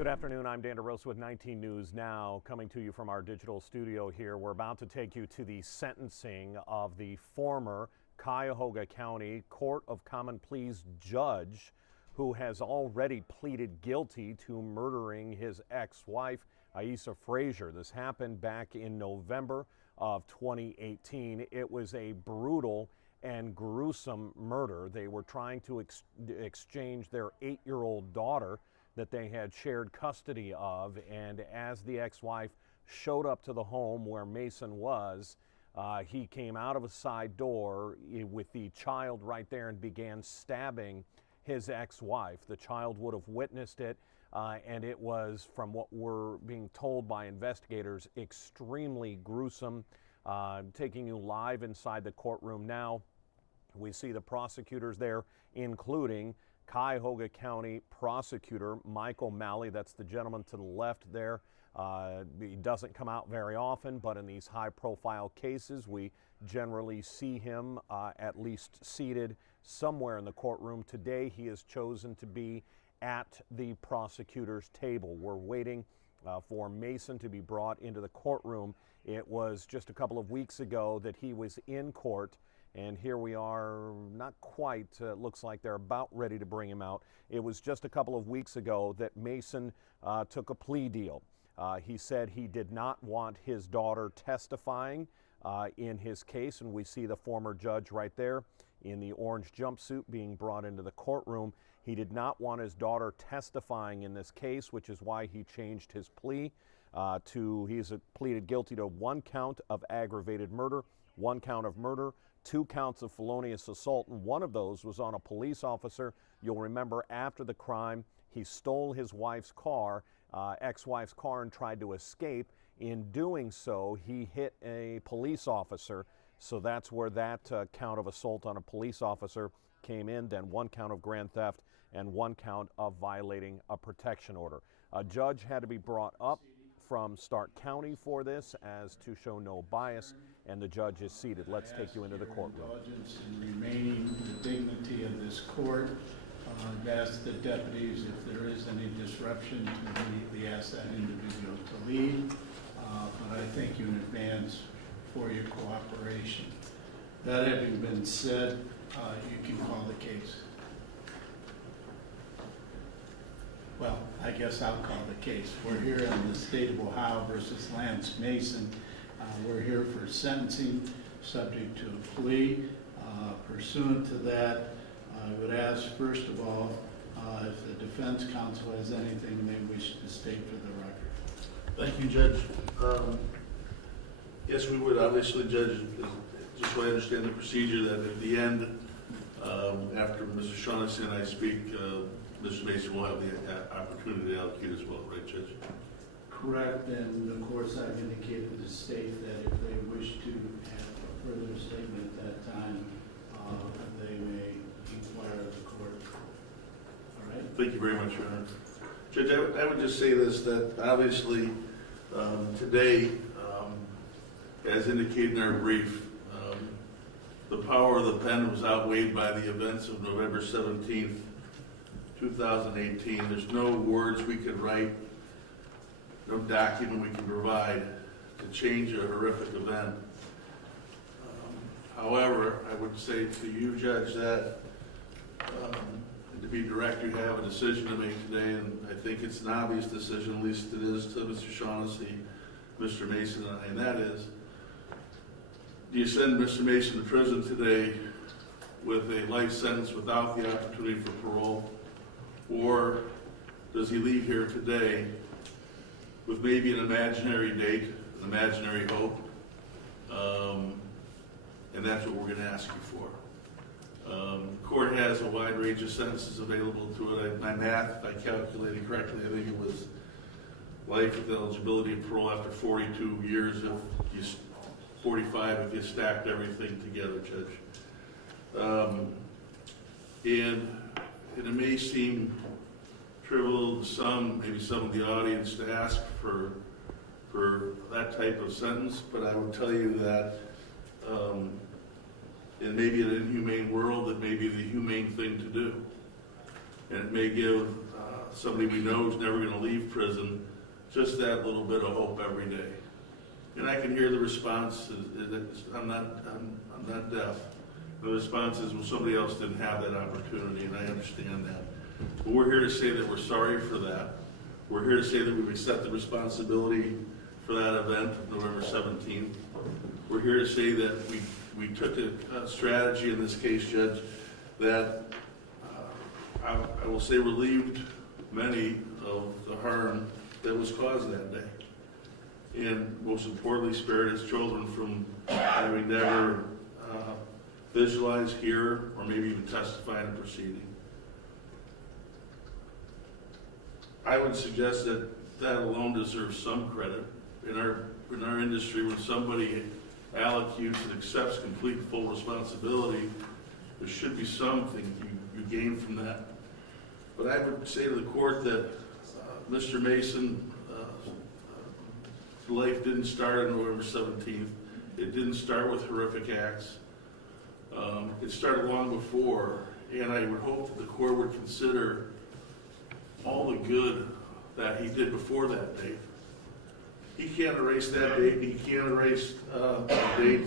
Good afternoon. I'm Dan DeRosa with 19 News Now, coming to you from our digital studio here. We're about to take you to the sentencing of the former Cuyahoga County Court of Common Pleas judge who has already pleaded guilty to murdering his ex-wife, Aisha Fraser. This happened back in November of 2018. It was a brutal and gruesome murder. They were trying to exchange their 8-year-old daughter that they had shared custody of, and as the ex-wife showed up to the home where Mason was, he came out of a side door with the child right there and began stabbing his ex-wife. The child would have witnessed it, and it was, from what we're being told by investigators, extremely gruesome. Taking you live inside the courtroom now, we see the prosecutors there, including Cuyahoga County Prosecutor Michael Malley. That's the gentleman to the left there. He doesn't come out very often, but in these high-profile cases, we generally see him at least seated somewhere in the courtroom. Today, he has chosen to be at the prosecutor's table. We're waiting for Mason to be brought into the courtroom. It was just a couple of weeks ago that he was in court, and here we are, not quite, looks like they're about ready to bring him out. It was just a couple of weeks ago that Mason took a plea deal. He said he did not want his daughter testifying in his case, and we see the former judge right there in the orange jumpsuit being brought into the courtroom. He did not want his daughter testifying in this case, which is why he changed his plea he's pleaded guilty to 1 count of aggravated murder, 1 count of murder, 2 counts of felonious assault, and one of those was on a police officer. You'll remember after the crime, he stole his wife's car, ex-wife's car, and tried to escape. In doing so, he hit a police officer. So that's where that count of assault on a police officer came in. Then 1 count of grand theft and 1 count of violating a protection order. A judge had to be brought up from Stark County for this as to show no bias, and the judge is seated. Let's take you into the courtroom. Indulgence in remaining the dignity of this court. I've asked the deputies if there is any disruption to immediately ask that individual to leave, but I thank you in advance for your cooperation. That having been said, you can call the case. Well, I guess I'll call the case. We're here on the State of Ohio versus Lance Mason. We're here for sentencing subject to a plea. Pursuant to that, I would ask, first of all, if the defense counsel has anything they wish to state for the record. Thank you, Judge. Yes, we would. Obviously, Judge, just so I understand the procedure, that at the end, after Mr. Shaughnessy and I speak, Mr. Mason will have the opportunity to allocate as well, right, Judge? Correct, and of course I've indicated to the state that if they wish to have a further statement at that time, they may inquire of the court. All right? Thank you very much, Your Honor. Judge, I would just say this, that obviously today, as indicated in our brief, the power of the pen was outweighed by the events of November 17th, 2018. There's no words we could write, no document we can provide to change a horrific event. However, I would say to you, Judge, that to be direct, you have a decision to make today, and I think it's an obvious decision, at least it is to Mr. Shaughnessy, Mr. Mason, and that is, do you send Mr. Mason to prison today with a life sentence without the opportunity for parole? Or does he leave here today with maybe an imaginary date, an imaginary hope? And that's what we're going to ask you for. The court has a wide range of sentences available to it. My math, if I calculated correctly, I think it was life with eligibility of parole after 42 years, if you 45 if you stacked everything together, Judge. And it may seem trivial to some, maybe some of the audience, to ask for that type of sentence, but I would tell you that in maybe an inhumane world, it may be the humane thing to do. and it may give somebody we know who's never going to leave prison just that little bit of hope every day. And I can hear the response, I'm not deaf. The response is, well, somebody else didn't have that opportunity, and I understand that. But we're here to say that we're sorry for that. We're here to say that we've accepted responsibility for that event, November 17th. We're here to say that we took a strategy in this case, Judge, that I will say relieved many of the harm that was caused that day. And most importantly, spared his children from having to ever visualize, hear, or maybe even testify in a proceeding. I would suggest that that alone deserves some credit. In our industry, when somebody allocutes and accepts complete and full responsibility, there should be something you gain from that. But I would say to the court that Mr. Mason, life didn't start on November 17th. It didn't start with horrific acts. It started long before, and I would hope that the court would consider all the good that he did before that date. He can't erase that date. He can't erase the date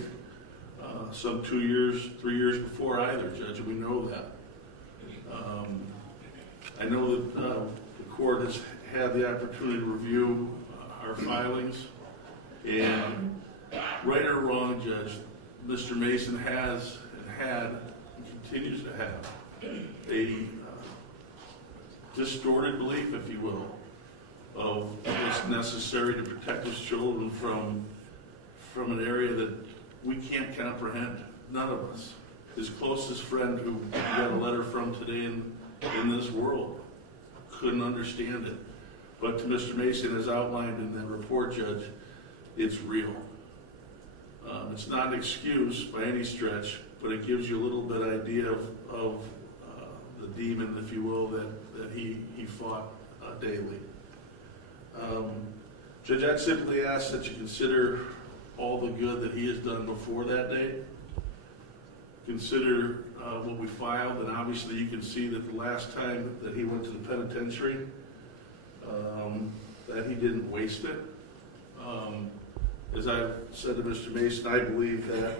some 2 years, 3 years before either, Judge, and we know that. I know that the court has had the opportunity to review our filings, and right or wrong, Judge, Mr. Mason has and had and continues to have a distorted belief, if you will, of what's necessary to protect his children from an area that we can't comprehend, none of us. His closest friend, who we got a letter from today in this world, couldn't understand it. But to Mr. Mason, as outlined in that report, Judge, it's real. It's not an excuse by any stretch, but it gives you a little bit idea of the demon, if you will, that he fought daily. Judge, I'd simply ask that you consider all the good that he has done before that day. Consider what we filed, and obviously you can see that the last time that he went to the penitentiary, that he didn't waste it. As I've said to Mr. Mason, I believe that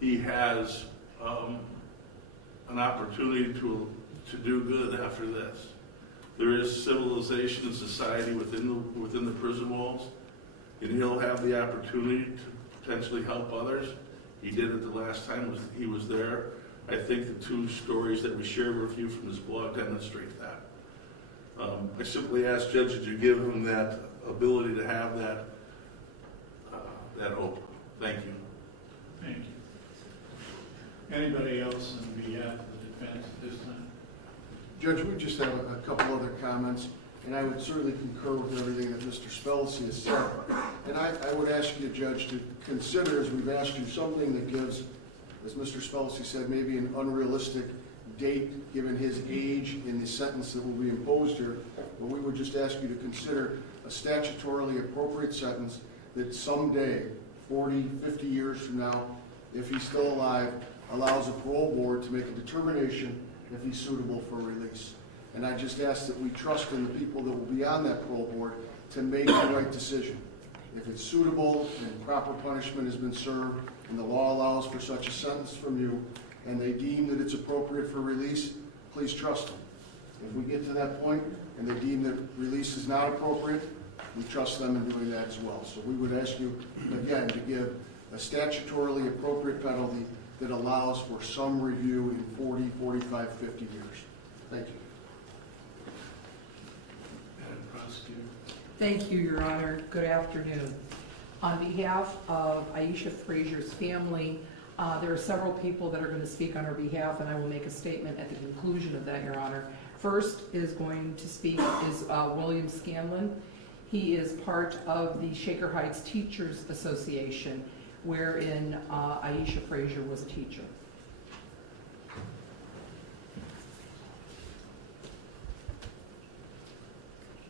he has an opportunity to do good after this. There is civilization and society within the prison walls, and he'll have the opportunity to potentially help others. He did it the last time he was there. I think the two stories that we shared with you from his blog demonstrate that. I simply ask judges to give him that ability to have that hope. Thank you. Thank you. Anybody else on behalf of the defense at this time? Judge, we just have a couple other comments, and I would certainly concur with everything that Mr. Spelcy has said. And I would ask you, Judge, to consider, as we've asked you, something that gives, as Mr. Spelcy said, maybe an unrealistic date given his age in the sentence that will be imposed here. But we would just ask you to consider a statutorily appropriate sentence that someday, 40, 50 years from now, if he's still alive, allows a parole board to make a determination if he's suitable for release. And I just ask that we trust in the people that will be on that parole board to make the right decision. If it's suitable and proper punishment has been served and the law allows for such a sentence from you and they deem that it's appropriate for release, please trust them. If we get to that point and they deem that release is not appropriate, we trust them in doing that as well. So we would ask you, again, to give a statutorily appropriate penalty that allows for some review in 40, 45, 50 years. Thank you. Madam Prosecutor. Thank you, Your Honor. Good afternoon. On behalf of Aisha Fraser's family, there are several people that are going to speak on her behalf, and I will make a statement at the conclusion of that, Your Honor. First is going to speak is William Scanlon. He is part of the Shaker Heights Teachers Association, wherein Aisha Fraser was a teacher.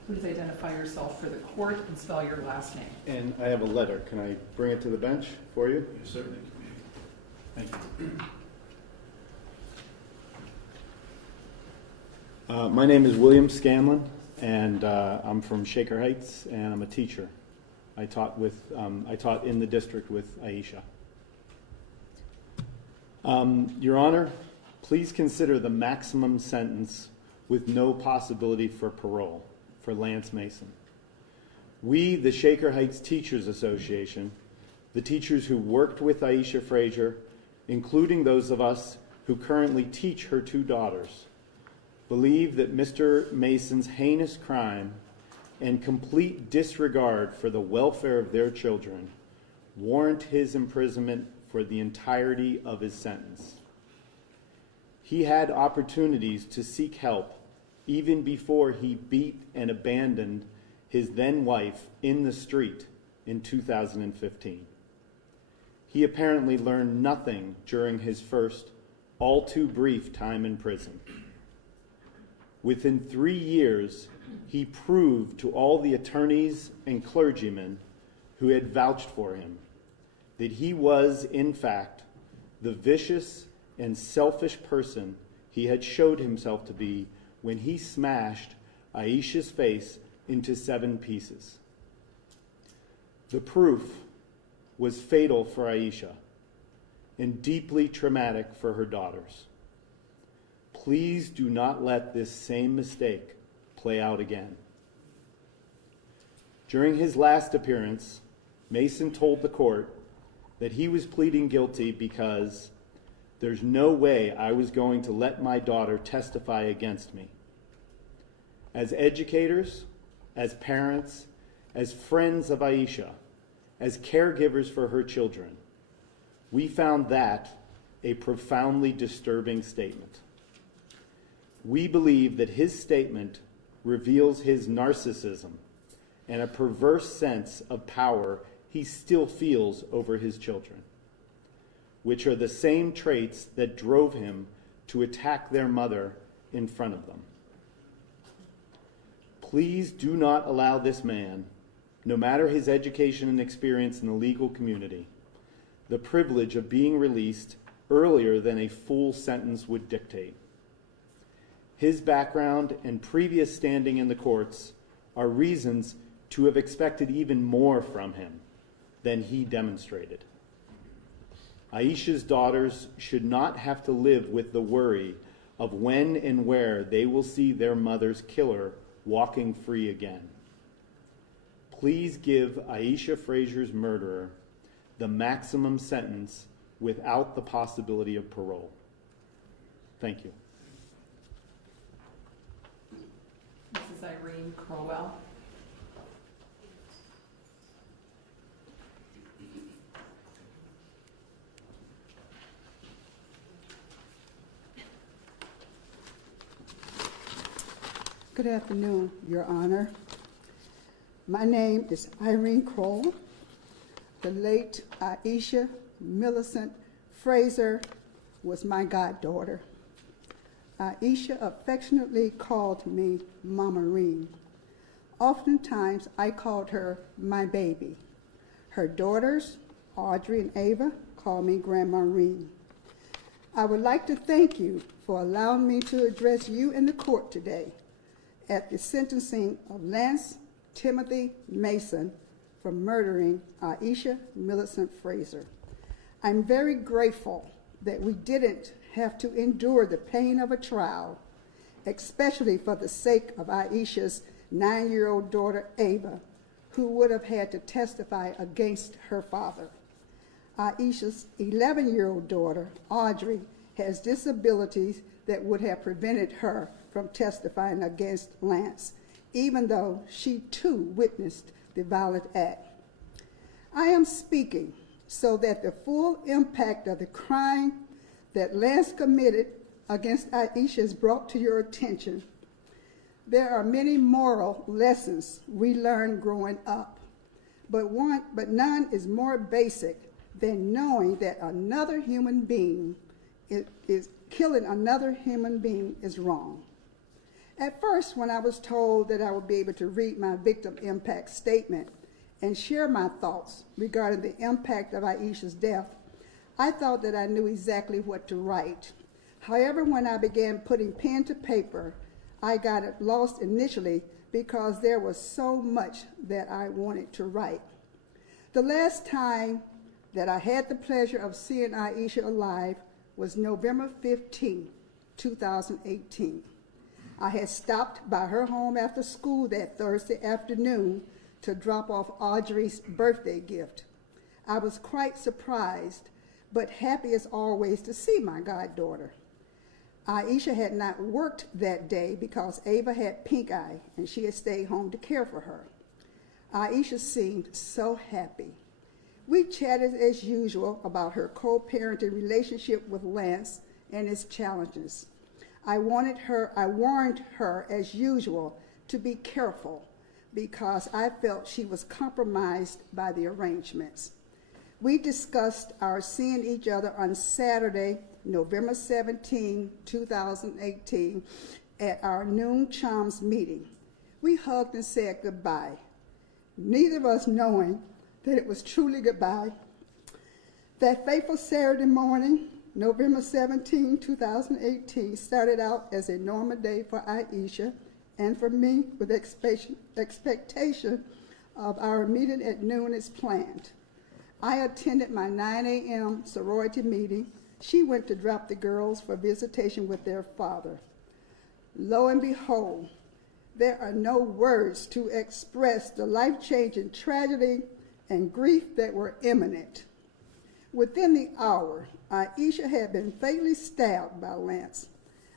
Please identify yourself for the court and spell your last name. And I have a letter. Can I bring it to the bench for you? You certainly can. Thank you. My name is William Scanlon, and I'm from Shaker Heights, and I'm a teacher. I taught in the district with Ayesha. Your Honor, please consider the maximum sentence with no possibility for parole for Lance Mason. We, the Shaker Heights Teachers Association, the teachers who worked with Aisha Fraser, including those of us who currently teach her two daughters, believe that Mr. Mason's heinous crime and complete disregard for the welfare of their children warrant his imprisonment for the entirety of his sentence. He had opportunities to seek help even before he beat and abandoned his then wife in the street in 2015. He apparently learned nothing during his first, all too brief time in prison. Within 3 years, he proved to all the attorneys and clergymen who had vouched for him that he was, in fact, the vicious and selfish person he had showed himself to be when he smashed Aisha's face into 7 pieces. The proof was fatal for Aisha and deeply traumatic for her daughters. Please do not let this same mistake play out again. During his last appearance, Mason told the court that he was pleading guilty because there's no way I was going to let my daughter testify against me. As educators, as parents, as friends of Aisha, as caregivers for her children, we found that a profoundly disturbing statement. We believe that his statement reveals his narcissism and a perverse sense of power he still feels over his children, which are the same traits that drove him to attack their mother in front of them. Please do not allow this man, no matter his education and experience in the legal community, the privilege of being released earlier than a full sentence would dictate. His background and previous standing in the courts are reasons to have expected even more from him than he demonstrated. Aisha's daughters should not have to live with the worry of when and where they will see their mother's killer walking free again. Please give Aisha Fraser's murderer the maximum sentence without the possibility of parole. Thank you. Mrs. Irene Crowell. Good afternoon, Your Honor. My name is Irene Crowell. The late Aisha Millicent Fraser was my goddaughter. Aisha affectionately called me Mama Reen. Oftentimes, I called her my baby. Her daughters, Audrey and Ava, called me Grandma Reen. I would like to thank you for allowing me to address you in the court today at the sentencing of Lance Timothy Mason for murdering Aisha Millicent Fraser. I'm very grateful that we didn't have to endure the pain of a trial, especially for the sake of Aisha's 9-year-old daughter, Ava, who would have had to testify against her father. Aisha's 11-year-old daughter, Audrey, has disabilities that would have prevented her from testifying against Lance, even though she too witnessed the violent act. I am speaking so that the full impact of the crime that Lance committed against Aisha is brought to your attention. There are many moral lessons we learn growing up, but none is more basic than knowing that another human being is killing another human being is wrong. At first, when I was told that I would be able to read my victim impact statement and share my thoughts regarding the impact of Aisha's death, I thought that I knew exactly what to write. However, when I began putting pen to paper, I got it lost initially because there was so much that I wanted to write. The last time that I had the pleasure of seeing Ayesha alive was November 15, 2018. I had stopped by her home after school that Thursday afternoon to drop off Audrey's birthday gift. I was quite surprised, but happy as always to see my goddaughter. Ayesha had not worked that day because Ava had pink eye and she had stayed home to care for her. Ayesha seemed so happy. We chatted as usual about her co-parenting relationship with Lance and its challenges. I warned her as usual to be careful because I felt she was compromised by the arrangements. We discussed our seeing each other on Saturday, November 17, 2018, at our noon Charms meeting. We hugged and said goodbye, neither of us knowing that it was truly goodbye. That fateful Saturday morning, November 17, 2018, started out as a normal day for Ayesha and for me with expectation of our meeting at noon as planned. I attended my 9 a.m. sorority meeting. She went to drop the girls for visitation with their father. Lo and behold, there are no words to express the life-changing tragedy and grief that were imminent. Within the hour, Ayesha had been fatally stabbed by Lance.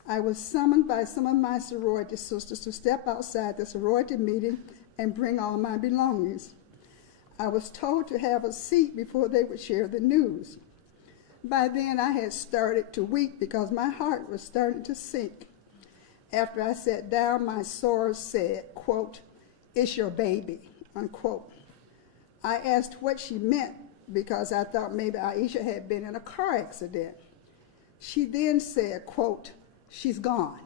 I was summoned by some of my sorority sisters to step outside the sorority meeting and bring all my belongings. I was told to have a seat before they would share the news. By then, I had started to weep because my heart was starting to sink. After I sat down, my soror said, quote, "It's your baby," unquote. I asked what she meant because I thought maybe Ayesha had been in a car accident. She then said, quote, "She's gone."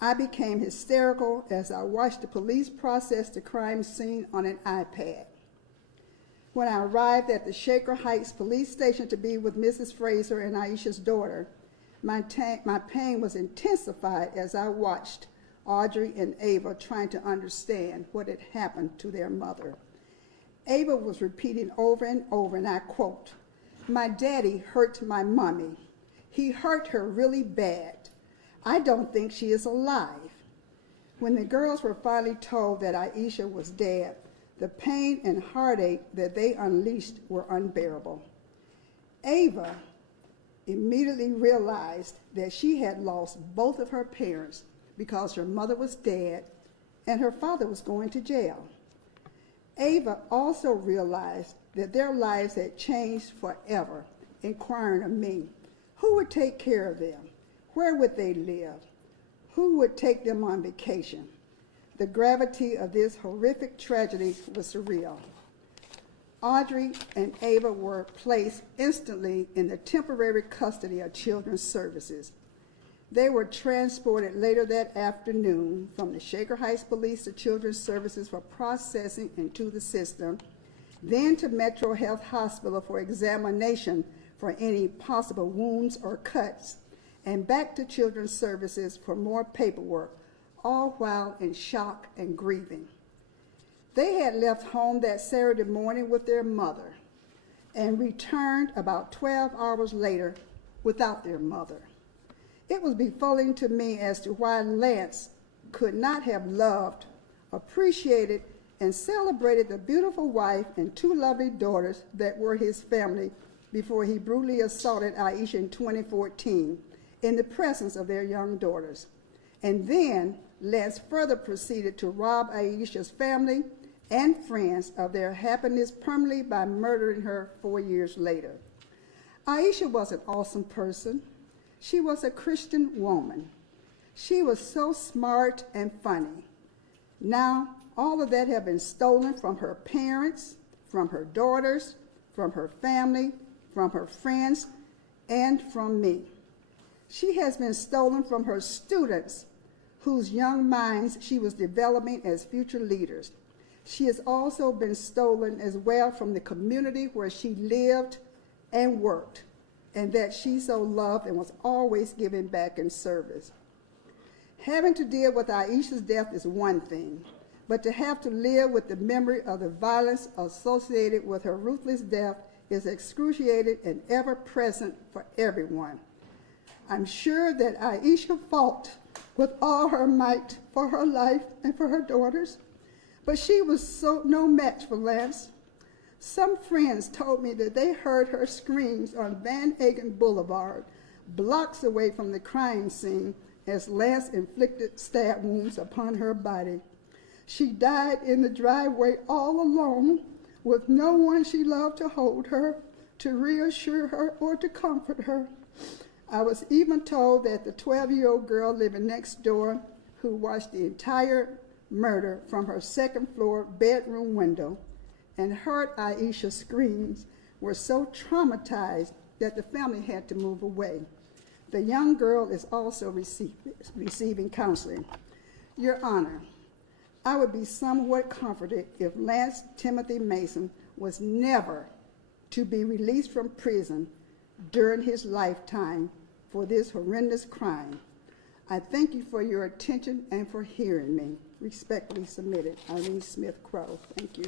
I became hysterical as I watched the police process the crime scene on an iPad. When I arrived at the Shaker Heights police station to be with Mrs. Fraser and Ayesha's daughter, my pain was intensified as I watched Audrey and Ava trying to understand what had happened to their mother. Ava was repeating over and over, and I quote, "My daddy hurt my mommy. He hurt her really bad. I don't think she is alive." When the girls were finally told that Ayesha was dead, the pain and heartache that they unleashed were unbearable. Ava immediately realized that she had lost both of her parents because her mother was dead and her father was going to jail. Ava also realized that their lives had changed forever, inquiring of me, who would take care of them? Where would they live? Who would take them on vacation? The gravity of this horrific tragedy was surreal. Audrey and Ava were placed instantly in the temporary custody of Children's Services. They were transported later that afternoon from the Shaker Heights Police to Children's Services for processing into the system, then to Metro Health Hospital for examination for any possible wounds or cuts, and back to Children's Services for more paperwork, all while in shock and grieving. They had left home that Saturday morning with their mother and returned about 12 hours later without their mother. It was befuddling to me as to why Lance could not have loved, appreciated, and celebrated the beautiful wife and two lovely daughters that were his family before he brutally assaulted Ayesha in 2014 in the presence of their young daughters. And then Lance further proceeded to rob Ayesha's family and friends of their happiness permanently by murdering her 4 years later. Ayesha was an awesome person. She was a Christian woman. She was so smart and funny. Now, all of that had been stolen from her parents, from her daughters, from her family, from her friends, and from me. She has been stolen from her students, whose young minds she was developing as future leaders. She has also been stolen as well from the community where she lived and worked, and that she so loved and was always giving back in service. Having to deal with Aisha's death is one thing, but to have to live with the memory of the violence associated with her ruthless death is excruciating and ever present for everyone. I'm sure that Aisha fought with all her might for her life and for her daughters, but she was no match for Lance. Some friends told me that they heard her screams on Van Hagen Boulevard, blocks away from the crime scene, as Lance inflicted stab wounds upon her body. She died in the driveway all alone, with no one she loved to hold her, to reassure her, or to comfort her. I was even told that the 12-year-old girl living next door, who watched the entire murder from her second-floor bedroom window and heard Aisha's screams, were so traumatized that the family had to move away. The young girl is also receiving counseling. Your Honor, I would be somewhat comforted if Lance Timothy Mason was never to be released from prison during his lifetime for this horrendous crime. I thank you for your attention and for hearing me. Respectfully submitted, Irene Smith Crow. Thank you.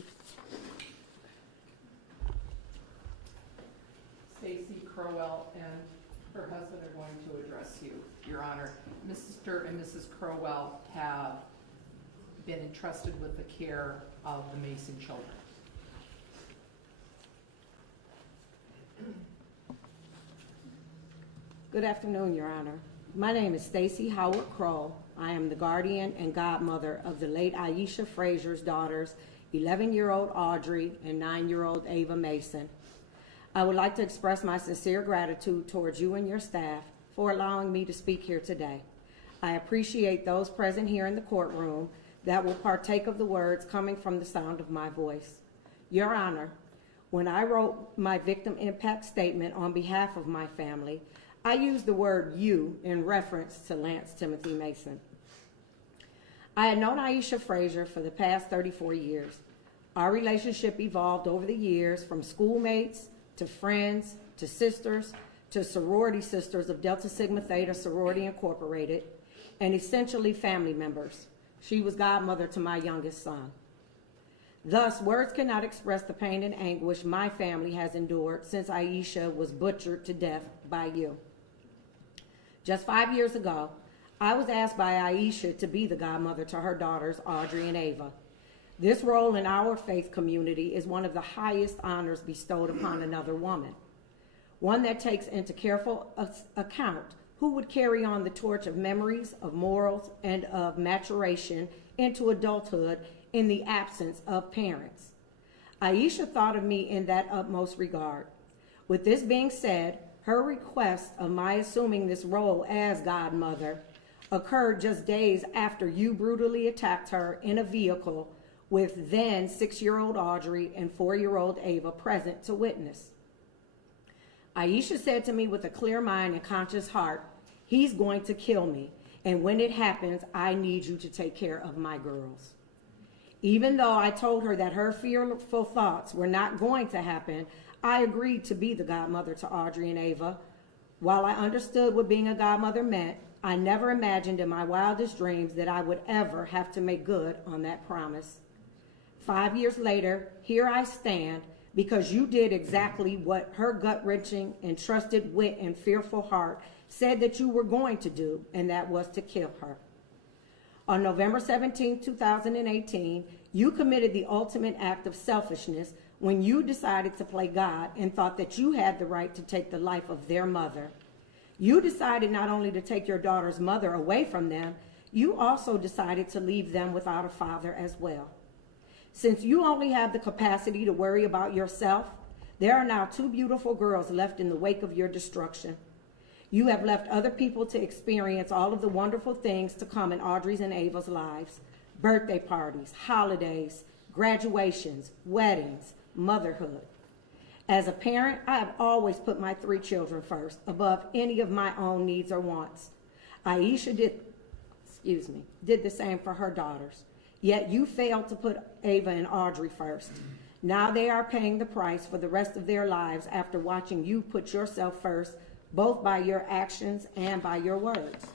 Stacy Crowell and her husband are going to address you, Your Honor. Mr. and Mrs. Crowell have been entrusted with the care of the Mason children. Good afternoon, Your Honor. My name is Stacy Howard Kroll. I am the guardian and godmother of the late Aisha Fraser's daughters, 11-year-old Audrey and 9-year-old Ava Mason. I would like to express my sincere gratitude towards you and your staff for allowing me to speak here today. I appreciate those present here in the courtroom that will partake of the words coming from the sound of my voice. Your Honor, when I wrote my victim impact statement on behalf of my family, I used the word "you" in reference to Lance Timothy Mason. I had known Aisha Fraser for the past 34 years. Our relationship evolved over the years from schoolmates to friends to sisters to sorority sisters of Delta Sigma Theta Sorority Incorporated, and essentially family members. She was godmother to my youngest son. Thus, words cannot express the pain and anguish my family has endured since Aisha was butchered to death by you. Just 5 years ago, I was asked by Aisha to be the godmother to her daughters, Audrey and Ava. This role in our faith community is one of the highest honors bestowed upon another woman, one that takes into careful account who would carry on the torch of memories, of morals, and of maturation into adulthood in the absence of parents. Aisha thought of me in that utmost regard. With this being said, her request of my assuming this role as godmother occurred just days after you brutally attacked her in a vehicle with then 6-year-old Audrey and 4-year-old Ava present to witness. Aisha said to me with a clear mind and conscious heart, "He's going to kill me, and when it happens, I need you to take care of my girls." Even though I told her that her fearful thoughts were not going to happen, I agreed to be the godmother to Audrey and Ava. While I understood what being a godmother meant, I never imagined in my wildest dreams that I would ever have to make good on that promise. 5 years later, here I stand because you did exactly what her gut-wrenching, entrusted wit and fearful heart said that you were going to do, and that was to kill her. On November 17, 2018, you committed the ultimate act of selfishness when you decided to play God and thought that you had the right to take the life of their mother. You decided not only to take your daughter's mother away from them, you also decided to leave them without a father as well. Since you only have the capacity to worry about yourself, there are now 2 beautiful girls left in the wake of your destruction. You have left other people to experience all of the wonderful things to come in Audrey's and Ava's lives: birthday parties, holidays, graduations, weddings, motherhood. As a parent, I have always put my 3 children first, above any of my own needs or wants. Aisha did the same for her daughters. Yet you failed to put Ava and Audrey first. Now they are paying the price for the rest of their lives after watching you put yourself first, both by your actions and by your words.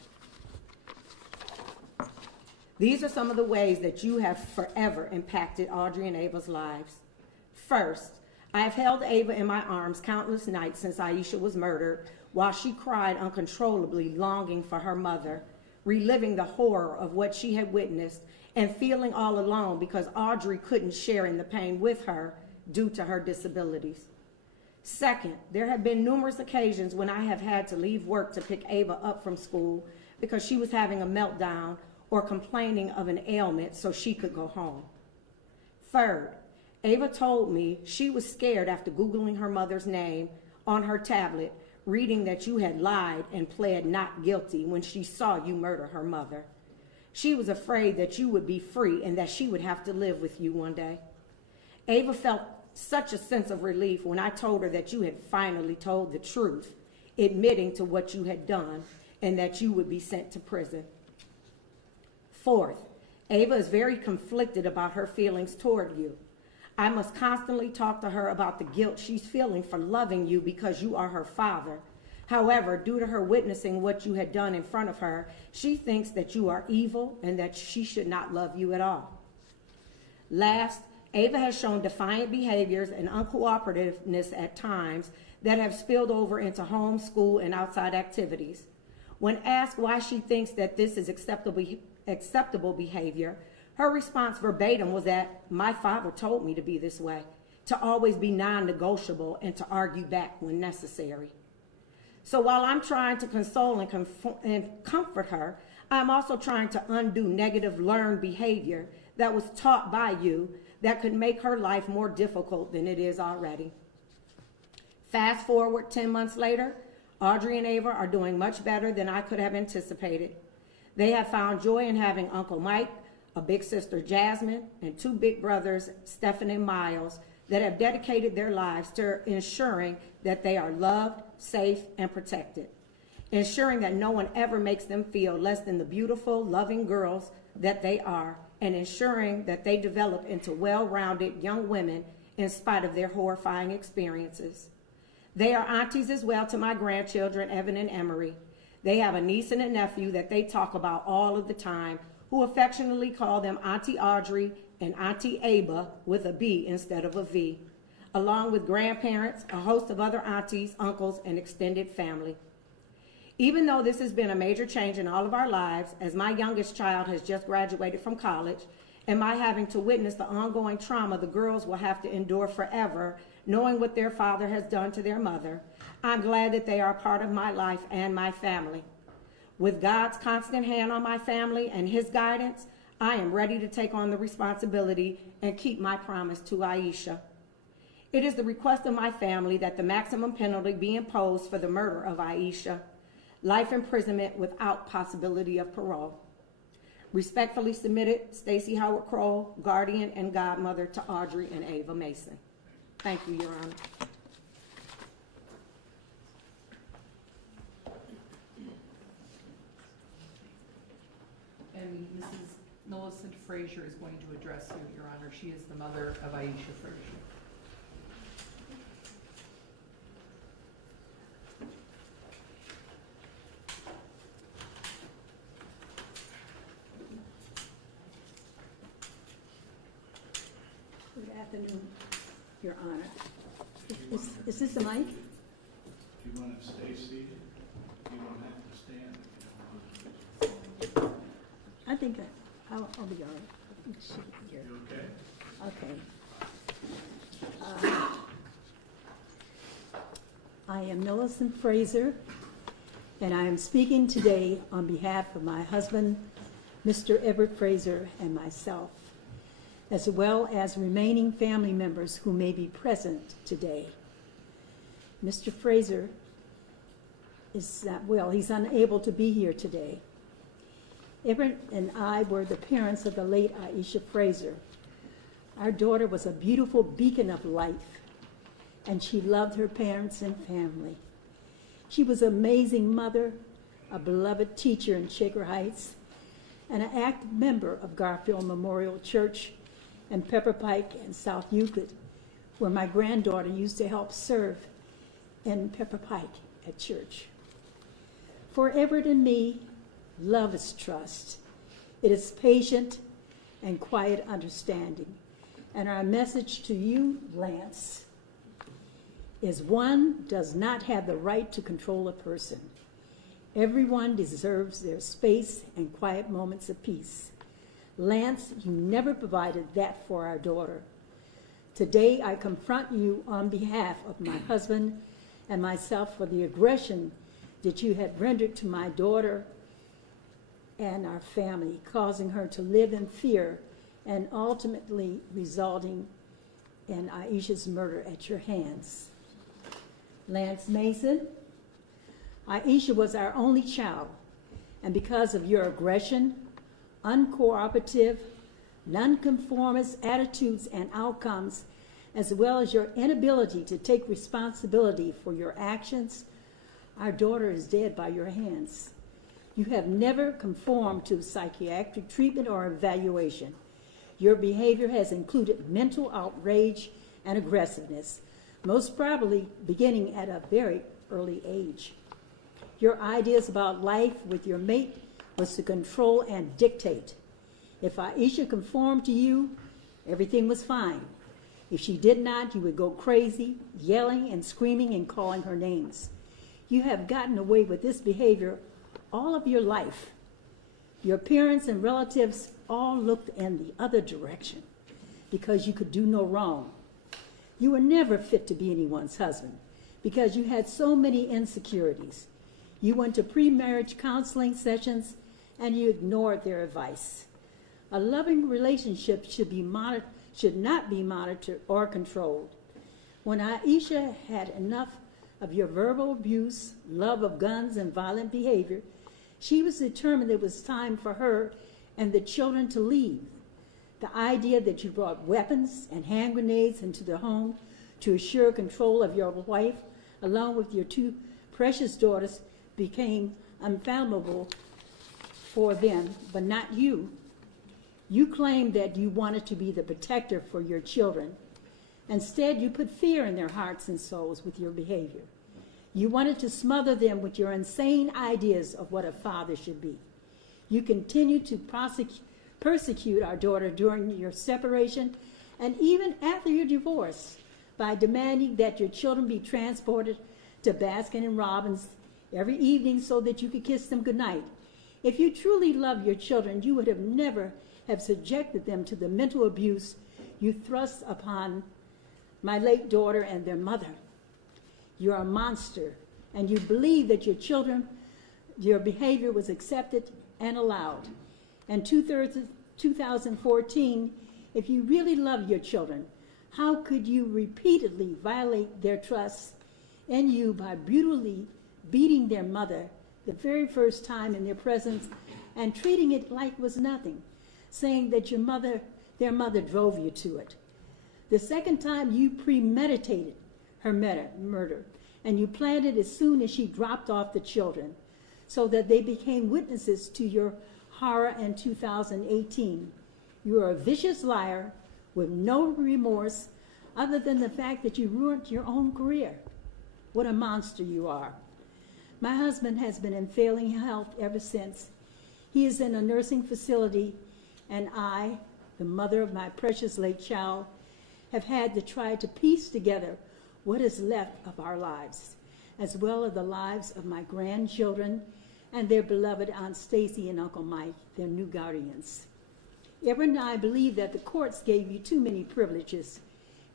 These are some of the ways that you have forever impacted Audrey and Ava's lives. First, I have held Ava in my arms countless nights since Ayesha was murdered, while she cried uncontrollably, longing for her mother, reliving the horror of what she had witnessed, and feeling all alone because Audrey couldn't share in the pain with her due to her disabilities. Second, there have been numerous occasions when I have had to leave work to pick Ava up from school because she was having a meltdown or complaining of an ailment so she could go home. Third, Ava told me she was scared after Googling her mother's name on her tablet, reading that you had lied and pled not guilty when she saw you murder her mother. She was afraid that you would be free and that she would have to live with you one day. Ava felt such a sense of relief when I told her that you had finally told the truth, admitting to what you had done and that you would be sent to prison. Fourth, Ava is very conflicted about her feelings toward you. I must constantly talk to her about the guilt she's feeling for loving you because you are her father. However, due to her witnessing what you had done in front of her, she thinks that you are evil and that she should not love you at all. Last, Ava has shown defiant behaviors and uncooperativeness at times that have spilled over into home, school, and outside activities. When asked why she thinks that this is acceptable behavior, her response verbatim was that my father told me to be this way, to always be non-negotiable and to argue back when necessary. So while I'm trying to console and comfort her, I'm also trying to undo negative learned behavior that was taught by you that could make her life more difficult than it is already. Fast forward 10 months later, Audrey and Ava are doing much better than I could have anticipated. They have found joy in having Uncle Mike, a big sister Jasmine, and two big brothers, Stephen and Miles, that have dedicated their lives to ensuring that they are loved, safe, and protected, ensuring that no one ever makes them feel less than the beautiful, loving girls that they are, and ensuring that they develop into well-rounded young women in spite of their horrifying experiences. They are aunties as well to my grandchildren, Evan and Emery. They have a niece and a nephew that they talk about all of the time, who affectionately call them Auntie Audrey and Auntie Ava with a B instead of a V, along with grandparents, a host of other aunties, uncles, and extended family. Even though this has been a major change in all of our lives, as my youngest child has just graduated from college, and my having to witness the ongoing trauma the girls will have to endure forever, knowing what their father has done to their mother, I'm glad that they are part of my life and my family. With God's constant hand on my family and his guidance, I am ready to take on the responsibility and keep my promise to Ayesha. It is the request of my family that the maximum penalty be imposed for the murder of Ayesha, life imprisonment without possibility of parole. Respectfully submitted, Stacey Howard Kroll, guardian and godmother to Audrey and Ava Mason. Thank you, Your Honor. And Mrs. Millicent Frazier is going to address you, Your Honor. She is the mother of Aisha Frazier. Good afternoon, Your Honor. Is this the mic? Do you want to stay seated? You don't have to stand if you don't want to. I think I'll be all right. Let's see here. You okay? Okay. I am Millicent Fraser, and I am speaking today on behalf of my husband, Mr. Everett Fraser, and myself, as well as remaining family members who may be present today. Mr. Fraser is not well. He's unable to be here today. Everett and I were the parents of the late Aisha Fraser. Our daughter was a beautiful beacon of life, and she loved her parents and family. She was an amazing mother, a beloved teacher in Shaker Heights, and an active member of Garfield Memorial Church and Pepper Pike and South Euclid, where my granddaughter used to help serve in Pepper Pike at church. For Everett and me, love is trust, It is patient and quiet understanding. And our message to you, Lance, is one does not have the right to control a person. Everyone deserves their space and quiet moments of peace. Lance, you never provided that for our daughter. Today, I confront you on behalf of my husband and myself for the aggression that you had rendered to my daughter and our family, causing her to live in fear and ultimately resulting in Aisha's murder at your hands. Lance Mason, Aisha was our only child, and because of your aggression, uncooperative, nonconformist attitudes and outcomes, as well as your inability to take responsibility for your actions, our daughter is dead by your hands. You have never conformed to psychiatric treatment or evaluation. Your behavior has included mental outrage and aggressiveness, most probably beginning at a very early age. Your ideas about life with your mate was to control and dictate. If Aisha conformed to you, everything was fine. If she did not, you would go crazy, yelling and screaming and calling her names. You have gotten away with this behavior all of your life. Your parents and relatives all looked in the other direction because you could do no wrong. You were never fit to be anyone's husband because you had so many insecurities. You went to pre-marriage counseling sessions and you ignored their advice. A loving relationship should not be monitored or controlled. When Aisha had enough of your verbal abuse, love of guns, and violent behavior, she was determined it was time for her and the children to leave. The idea that you brought weapons and hand grenades into the home to assure control of your wife, along with your two precious daughters, became unfathomable for them, but not you. You claimed that you wanted to be the protector for your children. Instead, you put fear in their hearts and souls with your behavior. You wanted to smother them with your insane ideas of what a father should be. You continued to persecute our daughter during your separation and even after your divorce by demanding that your children be transported to Baskin and Robbins every evening so that you could kiss them goodnight. If you truly loved your children, you would have never have subjected them to the mental abuse you thrust upon my late daughter and their mother. You're a monster, and you believe that your behavior was accepted and allowed. In 2014, if you really loved your children, how could you repeatedly violate their trust in you by brutally beating their mother the very first time in their presence and treating it like it was nothing, saying that their mother drove you to it? The second time, you premeditated her murder, and you planned it as soon as she dropped off the children so that they became witnesses to your horror in 2018. You are a vicious liar with no remorse other than the fact that you ruined your own career. What a monster you are. My husband has been in failing health ever since. He is in a nursing facility, and I, the mother of my precious late child, have had to try to piece together what is left of our lives, as well as the lives of my grandchildren and their beloved Aunt Stacy and Uncle Mike, their new guardians. Everett and I believe that the courts gave you too many privileges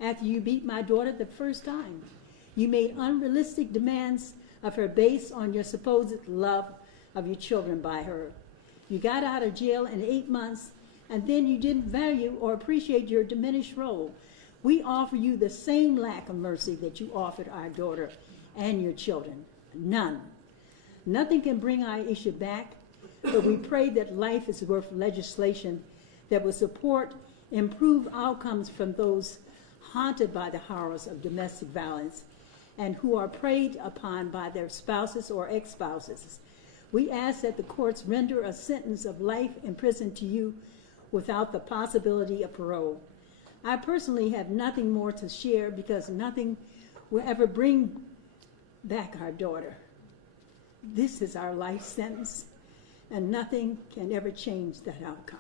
after you beat my daughter the first time. You made unrealistic demands of her based on your supposed love of your children by her. You got out of jail in 8 months, and then you didn't value or appreciate your diminished role. We offer you the same lack of mercy that you offered our daughter and your children. None. Nothing can bring Aisha back, but we pray that life is worth legislation that will support improved outcomes from those haunted by the horrors of domestic violence and who are preyed upon by their spouses or ex-spouses. We ask that the courts render a sentence of life in prison to you without the possibility of parole. I personally have nothing more to share because nothing will ever bring back our daughter. This is our life sentence, and nothing can ever change that outcome.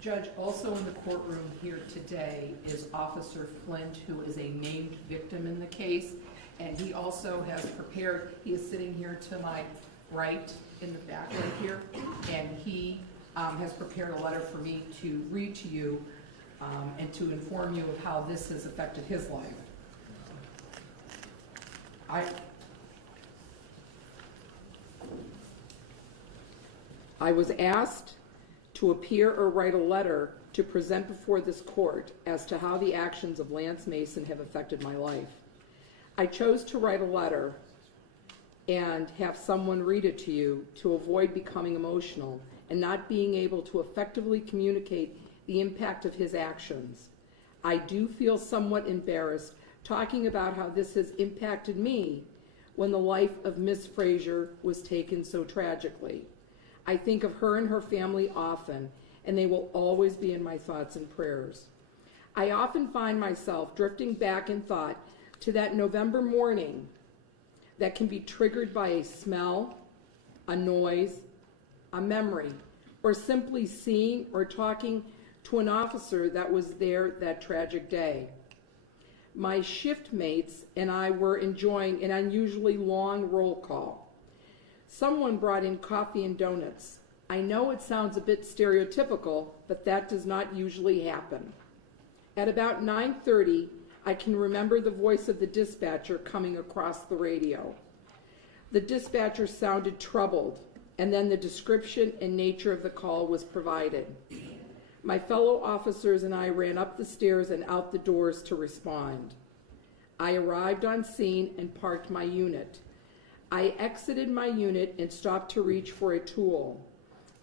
Judge, also in the courtroom here today is Officer Flint, who is a named victim in the case, and he also has prepared, he is sitting here to my right in the back right here, and he has prepared a letter for me to read to you and to inform you of how this has affected his life. I was asked to appear or write a letter to present before this court as to how the actions of Lance Mason have affected my life. I chose to write a letter and have someone read it to you to avoid becoming emotional and not being able to effectively communicate the impact of his actions. I do feel somewhat embarrassed talking about how this has impacted me when the life of Miss Frazier was taken so tragically. I think of her and her family often, and they will always be in my thoughts and prayers. I often find myself drifting back in thought to that November morning that can be triggered by a smell, a noise, a memory, or simply seeing or talking to an officer that was there that tragic day. My shift mates and I were enjoying an unusually long roll call. Someone brought in coffee and donuts. I know it sounds a bit stereotypical, but that does not usually happen. At about 9:30, I can remember the voice of the dispatcher coming across the radio. The dispatcher sounded troubled, and then the description and nature of the call was provided. My fellow officers and I ran up the stairs and out the doors to respond. I arrived on scene and parked my unit. I exited my unit and stopped to reach for a tool.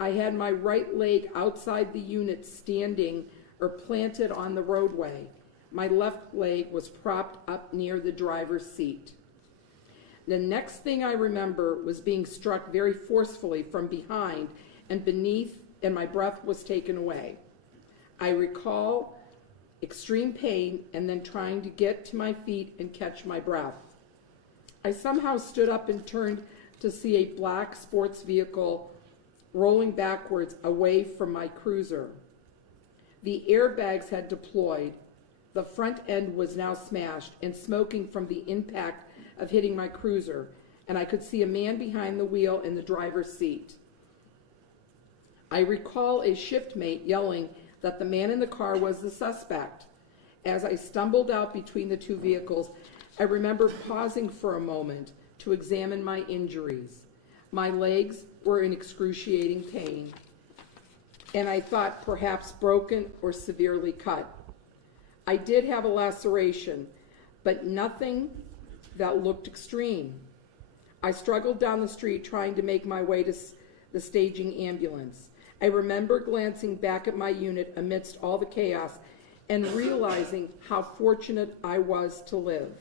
I had my right leg outside the unit standing or planted on the roadway. My left leg was propped up near the driver's seat. The next thing I remember was being struck very forcefully from behind and beneath, and my breath was taken away. I recall extreme pain and then trying to get to my feet and catch my breath. I somehow stood up and turned to see a black sports vehicle rolling backwards away from my cruiser. The airbags had deployed. The front end was now smashed and smoking from the impact of hitting my cruiser, and I could see a man behind the wheel in the driver's seat. I recall a shiftmate yelling that the man in the car was the suspect. As I stumbled out between the two vehicles, I remember pausing for a moment to examine my injuries. My legs were in excruciating pain, and I thought perhaps broken or severely cut. I did have a laceration, but nothing that looked extreme. I struggled down the street trying to make my way to the staging ambulance. I remember glancing back at my unit amidst all the chaos and realizing how fortunate I was to live.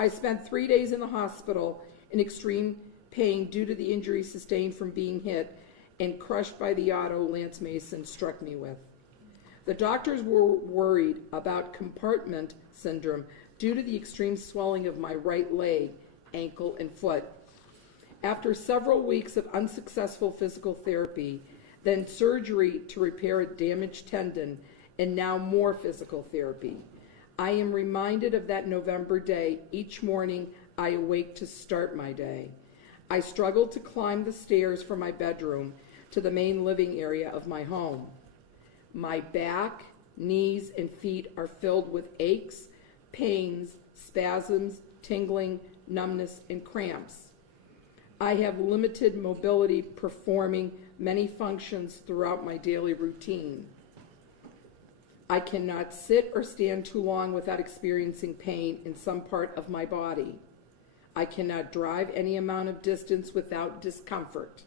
I spent 3 days in the hospital in extreme pain due to the injuries sustained from being hit and crushed by the auto Lance Mason struck me with. The doctors were worried about compartment syndrome due to the extreme swelling of my right leg, ankle, and foot. After several weeks of unsuccessful physical therapy, then surgery to repair a damaged tendon, and now more physical therapy, I am reminded of that November day each morning I awake to start my day. I struggled to climb the stairs from my bedroom to the main living area of my home. My back, knees, and feet are filled with aches, pains, spasms, tingling, numbness, and cramps. I have limited mobility performing many functions throughout my daily routine. I cannot sit or stand too long without experiencing pain in some part of my body. I cannot drive any amount of distance without discomfort.